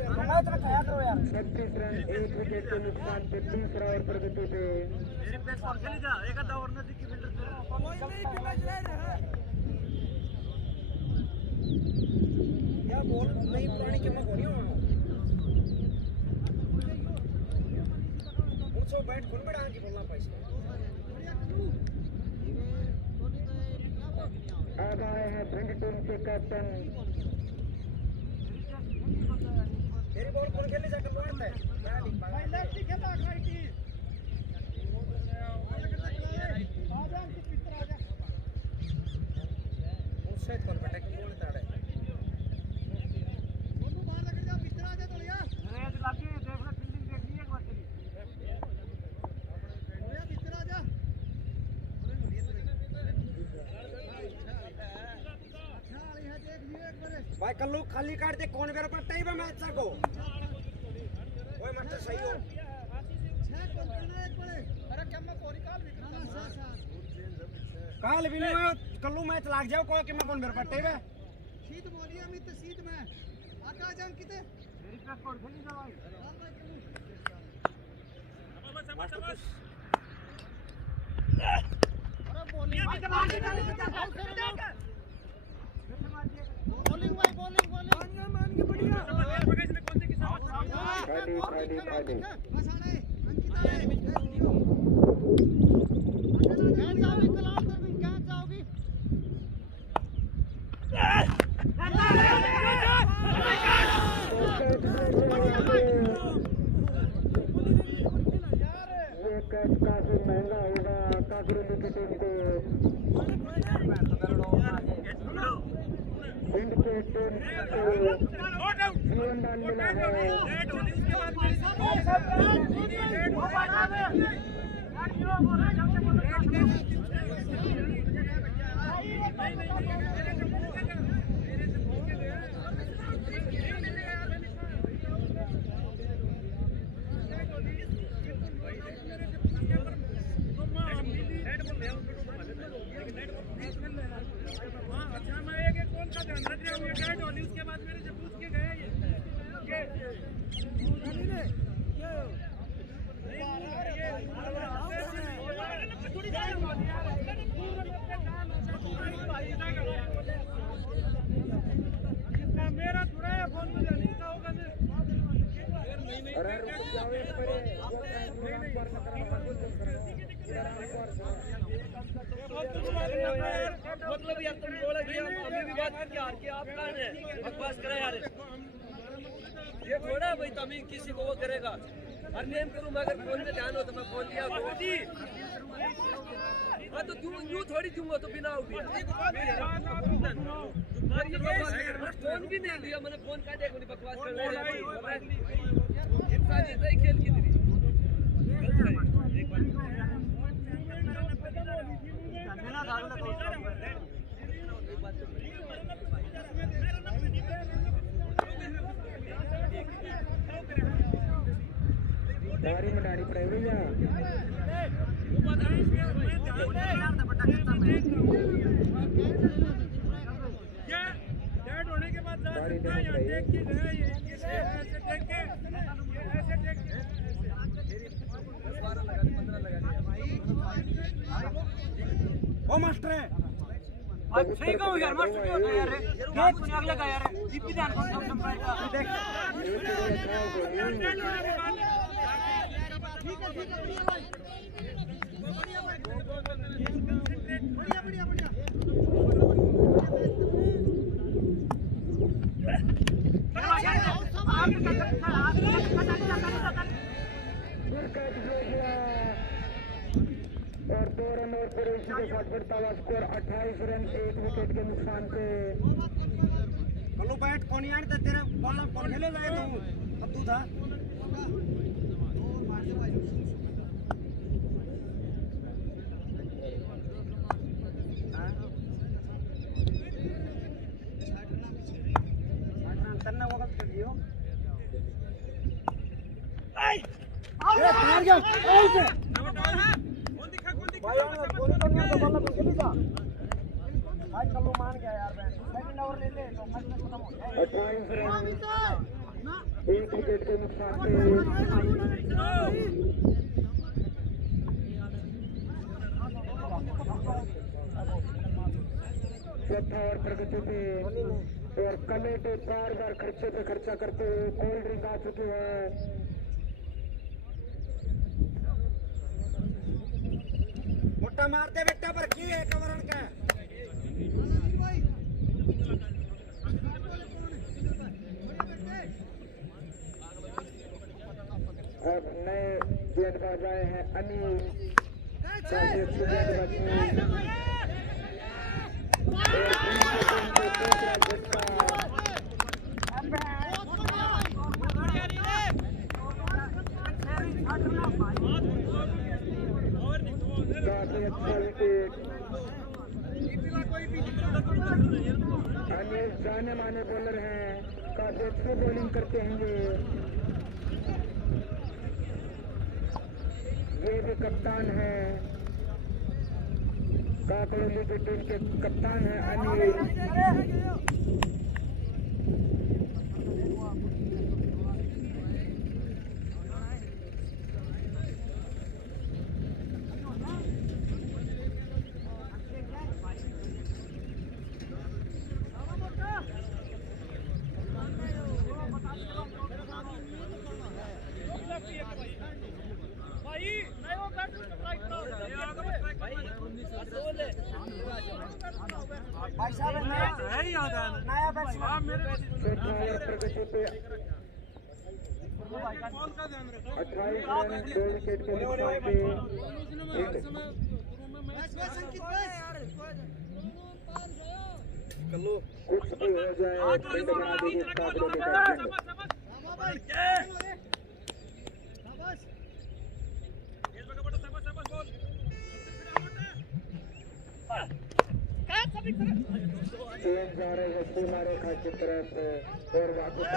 पहला झटका उठा दिया 36 रन 1 विकेट के नुकसान पे तीसरा ओवर प्रगति पे या बॉल नहीं पुरानी क्यों होनी हो उनसे बैट कौन बैठा की बोलना पैसे आज आए हैं भिंड टीम के कैप्टन तेरी बॉल कौन खेलने जाकर पॉइंट है लेफ्ट खेला खाई आजा तू पितर आजा उनसे कौन बैठा की बॉल ताड़े बोलू बाहर लग जा पितर आजा तो लिया अरे लाके देख ले फील्डिंग देख ली एक बार तेरी ओए पितर आजा भाई कल्लू खाली काट दे कौन बेर पर टाइम है मैच को ओए मास्टर सही हो अरे क्या मैं कोरी काल निकलना काल भी नहीं हो कल्लू मैच लाग जाओ कोई कि मैं कौन बेर पर टाइम है सीध बोलिए अमित सीध में आका जान किते मेरी प्रेस कोड खेली जा भाई अरे बॉलिंग भाई बॉलिंग मान के बढ़िया खाली बस आ रहे अंकिता क्या जाओगी कलाम कर भी क्या जाओगी ये कैच काफी महंगा होगा काकड़ों की टीम को भिंड के टीम को जीवनदान मिला है अच्छा मैं एक कौन सा ध्यान रख रहा हूँ ये डॉली उसके बाद मेरे से पूछ के गए मेरा थोड़ा है फोन में जाने का होगा मतलब यार तुम बोला कि अभी भी बात करके हार के आप कहाँ हैं बकवास करे यार ये थोड़ा भाई तभी किसी को वो करेगा हर नेम करूँ मैं अगर फोन में ध्यान हो तो मैं फोन लिया हाँ तो यूँ थोड़ी दूंगा तो बिना उठी फोन भी नहीं लिया मैंने फोन का देखो नहीं बकवास कर रहे इंसान ही खेल की तेरी दारी में डारी पड़े भैया डेड होने के बाद जा सकता है यहाँ देख के गए ये ऐसे देख के आज सही कहूं यार मस्त क्यों होता है यार गेट को अगले का यार जीपी ध्यान कौन सा संपर्क का देख ठीक है बढ़िया भाई बढ़िया भाई बढ़िया और 2 रन और कुरैशी के साथ बढ़ता हुआ स्कोर 28 रन 1 विकेट के नुकसान पे। कल्लू बैट कौन यार तेरे बॉल कौन खेले जाए तू अब तू था करना वो कर दियो भाई कल्लू मान गया यार सेकंड ओवर ले ले तो मैच खत्म हो जाए। 28 रन 1 विकेट के नुकसान पे। चौथा ओवर प्रगति पे और कमेटी 4 बार खर्चे पे खर्चा करते हुए कोल्ड ड्रिंक आ चुकी है। मोटा मारते बेटा पर की है कवरण का अब नए गेंदबाज आए हैं अनिल अनिल जाने माने बॉलर हैं, काफी अच्छी बॉलिंग करते हैं ये भी कप्तान है, काकड़ोली की टीम के कप्तान है अनिल। नया बैट्समैन प्रगति पे 28 रन 2 विकेट के नुकसान पे कुछ भी हो जाए पिंड बना देगी काकड़ों के जा रहे हैं सीमा रेखा की तरफ और वापस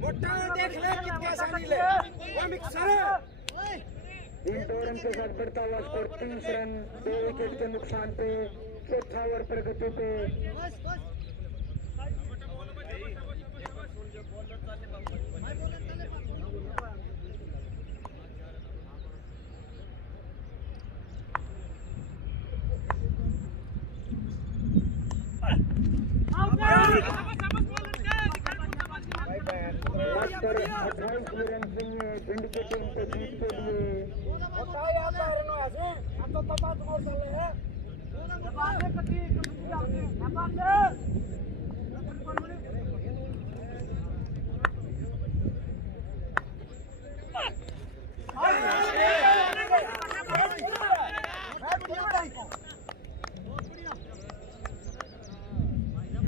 मोटा देख ले कितने आसानी ले वो मिक्सर इन 2 रन के साथ बढ़ता हुआ स्कोर 30 रन 2 विकेट के नुकसान पे। चौथा ओवर प्रगति पे मात्र 28 रन चाहिए भिंड की टीम को जीत के लिए। होता है आता है नो ऐसे हम तो पता तुम्हारे चल रहे हैं दबाने कटी कुछ आते हैं दबाने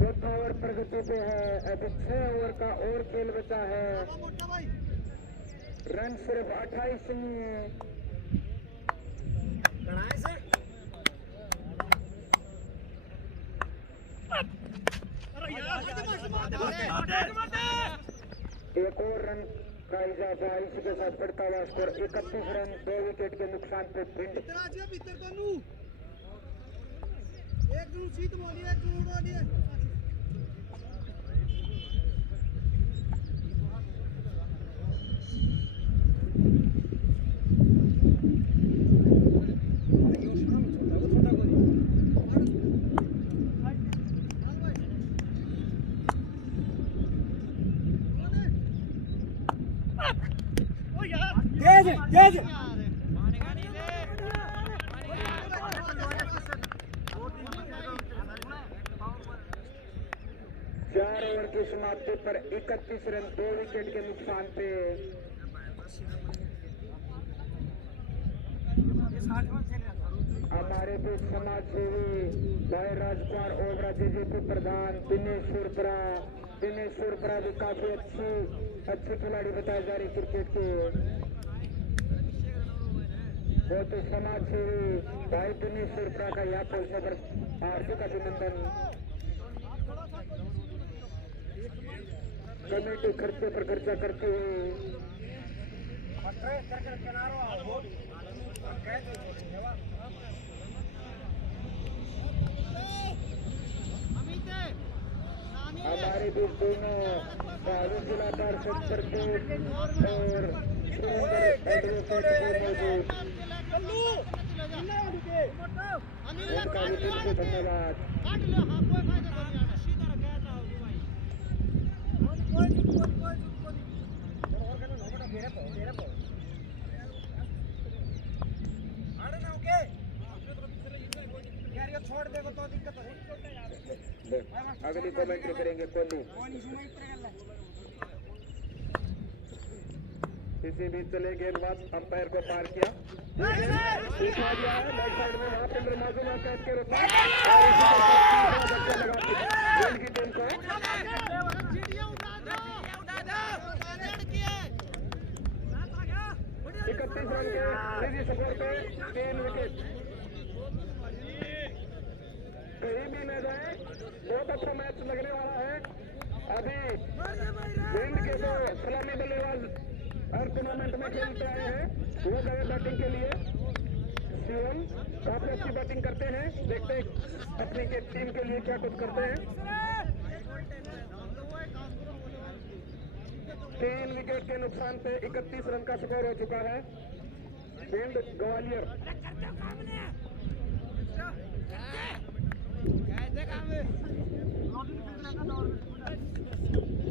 चौथा ओवर प्रगति पे है, अभी 6 ओवर का और खेल बचा है। रन सिर्फ 28 चाहिए। एक और रन का इजाफा, इसी के साथ बढ़ता हुआ स्कोर 31 रन 2 विकेट के नुकसान पे भिंड। एक सीट बोलिए एक बोलिए तेज 4 ओवर की समाप्ति पर 31 रन 2 विकेट के नुकसान पे हमारे बीच समाज सेवी भाई राजकुमार ओबरा बीजेपी प्रधान दिनेश सुरपरा भी काफी अच्छे खिलाड़ी बताए जा रहे क्रिकेट के। वो तो समाज सेवी भाई दिनेश सुरपरा का यहाँ पहुंचने पर हार्दिक अभिनंदन। कमेटी खर्चे पर खर्चा करते हुए हमारे बीच दोनों जिलाकार प्रदीप और उनका भी दिल से धन्यवाद। छोड़ देगा तो दिक्कत हो। अगली कमेंट्री करेंगे कोहली। किसी भी चले गेंदबाज अंपायर को पार किया लेफ्ट साइड में वहां पर माजूम कैच के रूप में गेंद की टीम को 31 रन के निजी स्कोर पे 3 विकेट। कहीं भी न जाए, बहुत अच्छा मैच लगने वाला है। अभी विंड के जो सलामी बल्लेबाज हर टूर्नामेंट में खेलते आए हैं वो गए बैटिंग के लिए। शिवम काफी अच्छी बैटिंग करते हैं, देखते हैं अपनी के टीम के लिए क्या कुछ करते हैं। 3 विकेट के नुकसान पे 31 रन का स्कोर हो चुका है। विंड ग्वालियर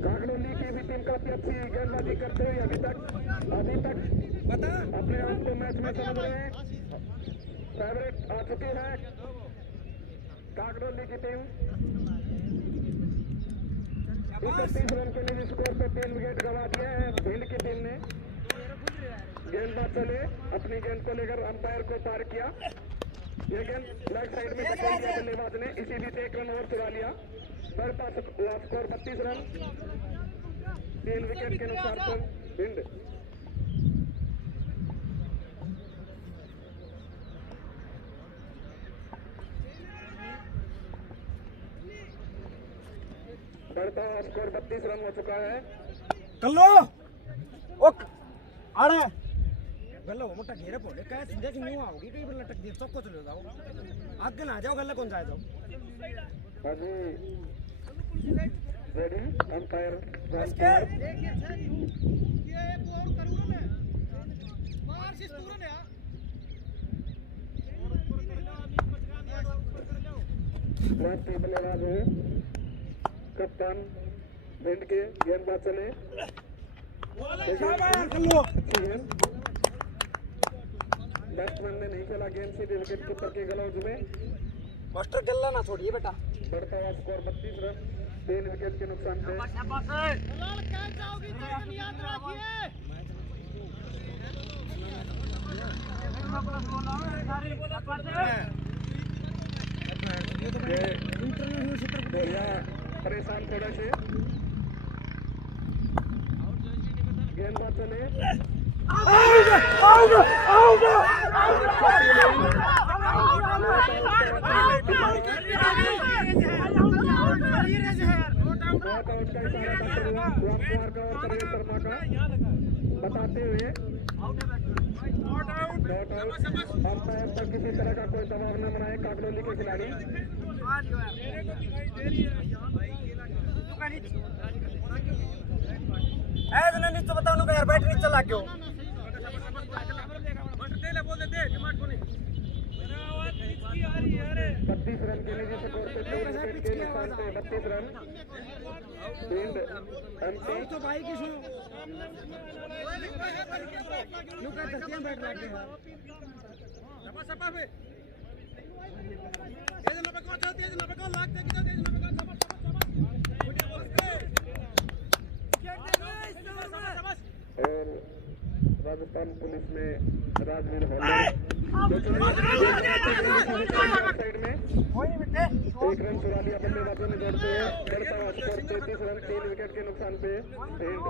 कागडोली की भी टीम काफी अच्छी गेंदबाजी करते हुए अभी तक अपने आप को मैच में समझ रहे हैं। फेवरेट आ चुकी है कागडोली की टीम। 31 रन के लिए स्कोर पे 3 विकेट गंवा दिए हैं भिंड की टीम ने। गेंदबाज चले अपनी गेंद को लेकर अंपायर को पार किया। ये गेंद लेफ्ट साइड में टक्कर दिया बल्लेबाज ने, इसी बीच 1 रन और चुरा लिया। बढ़ता स्कोर 32 रन 3 विकेट के नुकसान पर भिंड। बढ़ता स्कोर 32 रन हो चुका है। कल्लो ओक आड़े गल्ला वो मोटा घेरे पड़े क्या सीधे क्यों आओगी कहीं पर लटक दिए सबको चले जाओ आगे ना जाओ गल्ला कौन जाए जाओ अभी रेडी अंपायर ये एक और करूँ मैं मार से पूरा ने राष्ट्रीय बल्लेबाज है कप्तान भिंड के। गेंदबाज चले बैट्समैन ने नहीं खेला गेंद, सीधे विकेट कीपर के ग्लव्स में। मास्टर गल्ला ना छोड़िए बेटा। बढ़ता हुआ स्कोर 32 रन 3 विकेट के नुकसान पे। परेशान थोड़े से गेंदबाज चले बताते हुए अंपायर पर किसी तरह का कोई दबाव न बनाए कागडोली के खिलाड़ी। ऐसे नहीं तो बताओ यार बैठ नहीं चला क्यों 32 रन के निजी स्कोर पे 3 विकेट के नुकसान पे 32 रन। Field empty. तो भाई की सुनो नु का धरतियां बैठ लाते हैं और राजस्थान पुलिस में राजवीर हॉलर साइड में 1 रन चुरा लिया बल्लेबाजों ने दौड़ते हुए। बढ़ता हुआ स्कोर 33 रन 3 विकेट के नुकसान पे। फील्ड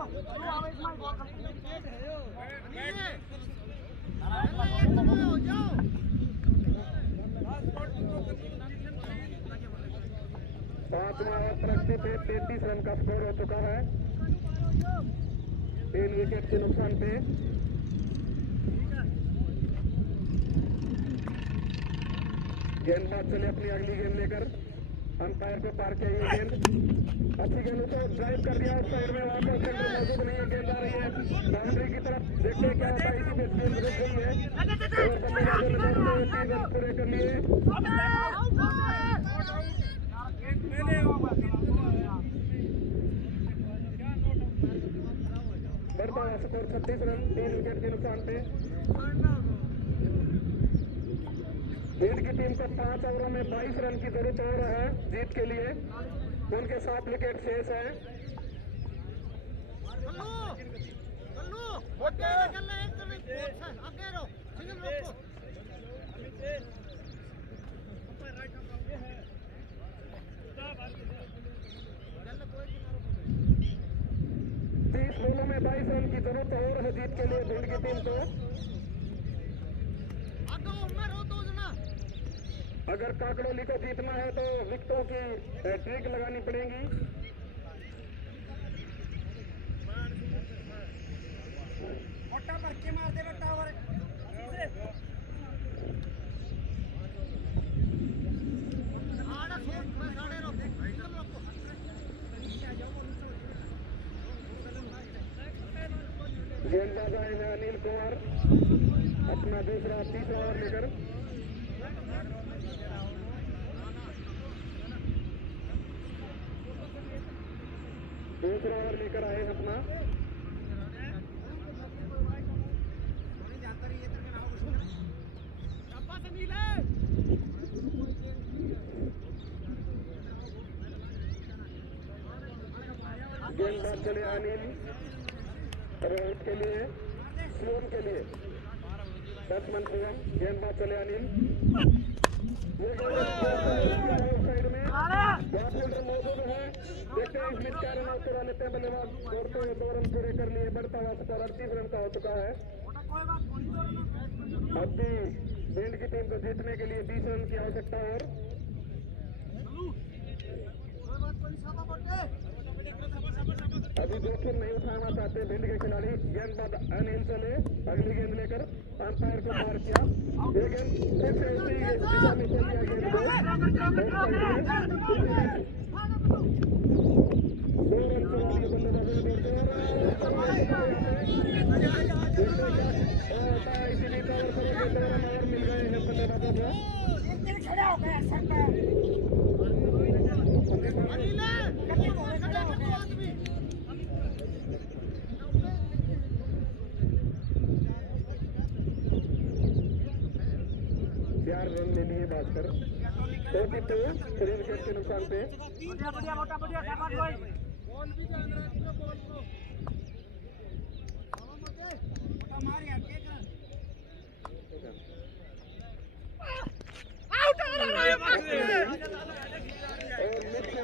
पांचवा ओवर रखते पे 33 रन का स्कोर हो चुका है 3 विकेट के नुकसान पे। गेंदबाज चले अपनी अगली गेंद लेकर। अंपायर को पार किया ये गेंद। अच्छी गेंद उसे ड्राइव कर दिया उस साइड में। वहां पर सेंटर मौजूद नहीं है। गेंद आ रही है बाउंड्री की तरफ। देखते हैं क्या होता है। इसी पे गेंद रुक गई है और बल्लेबाजों ने दौड़ते हुए 3 रन पूरे कर लिए। बढ़ता हुआ स्कोर 36 रन 3 विकेट के नुकसान पे। फील्ड की टीम को 5 ओवरों में 22 रन की जरूरत और है जीत के लिए। उनके 7 विकेट शेष है। बोलों में 22 रन की जरूरत और है जीत के लिए फील्ड की टीम को। अगर काकड़ोली को जीतना है तो विकेटों की ट्रिक लगानी पड़ेगी। मोटा भर के मार दे बेटा और गेंदबाज आए हैं अनिल कुमार अपना तीसरा ओवर लेकर। दूसरा ओवर लेकर आए हैं अपना। गेंदबाज चले अनिल रोहित के लिए शिवम के लिए बैट्समैन शिवम। गेंदबाज चले अनिल। साइड में फील्डर मौजूद है। देखते हैं इस मिस क्या रन आउट करा लेते हैं बल्लेबाज। दौड़ते हुए 2 रन पूरे कर लिए। बढ़ता हुआ स्कोर 38 रन का हो चुका है। अब भी फील्ड की टीम को जीतने के लिए 20 रन की आवश्यकता और। अभी जोखिम नहीं उठाना चाहते फील्ड के खिलाड़ी। गेंदबाज अनिल चले अगली गेंद लेकर। अंपायर को पार किया। ये गेंद फिर से उसी दिशा में चल गया। गेंद को 2 रन चला लिए बल्लेबाजों ने दौड़ते हुए। इसी बीच ओवर करेंगे 2 रन और मिल गए हैं बल्लेबाजों को। खड़ा हो गया सर पे 4 रन ले लिए भास्कर। 42 3 विकेट के नुकसान पे। और मिड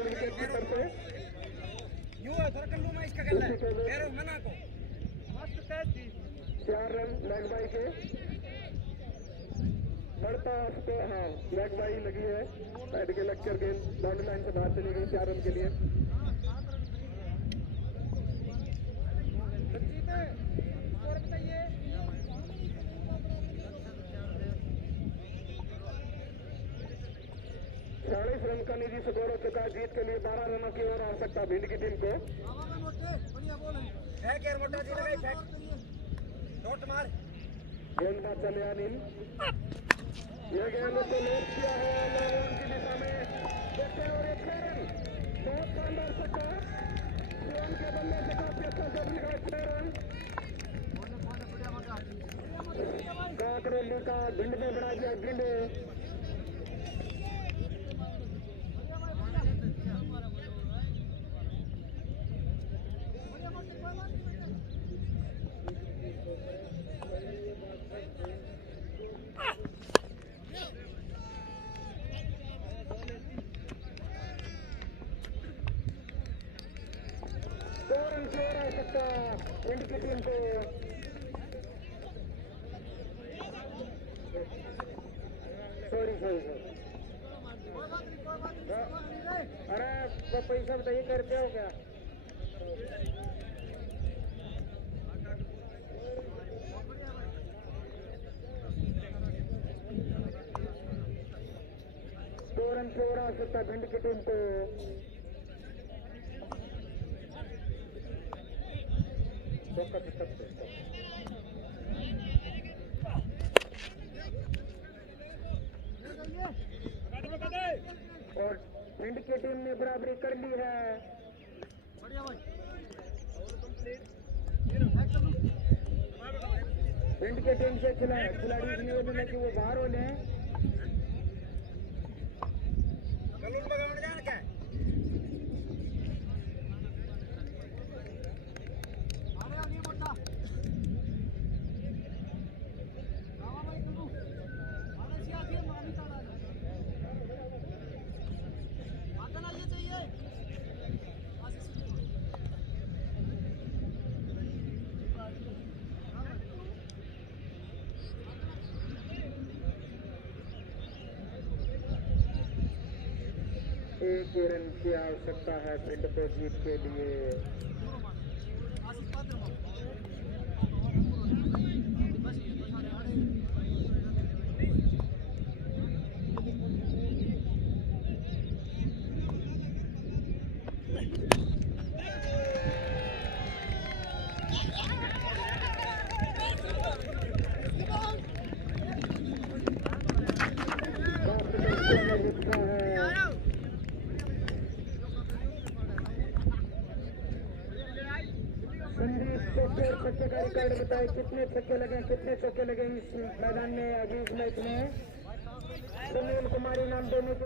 विकेट की तरफ से मना को 4 रन लेग बाई के। बढ़ता उसको हाँ लेग बाई लगी है। साइड के लेक्चर गेंद बाउंड्री लाइन से बाहर चली गई 4 रन के लिए। रन का निजी स्कोर हो चुका है। जीत के लिए 12 रनों की ओर आवश्यकता भिंड की टीम को। गेंदबाज चले अनिल, ये गेंद को लोड किया है लोगों की दिशा में, देखते हैं और एक रन, बहुत शानदार छक्का, शिवम के बल्ले से काफी अच्छा सर्विस है, 6 रन। काकरेली का भिंड में बना दिया गिंड, भिंड की टीम को सॉरी अरे तो पैसा बताइए करते हो क्या? दो रन से हो सकता भिंड की टीम को, और भिंड की टीम ने बराबरी कर ली है। भिंड की टीम से खिलाड़ी निवेदन है कि वो बाहर हो लें। एक रन की आवश्यकता है भिंड को जीत के लिए। छक्के का रिकॉर्ड बताए, कितने छक्के लगे, कितने चौके लगे इस मैदान में, अभी इस मैच में। सुनील कुमार इनाम देने के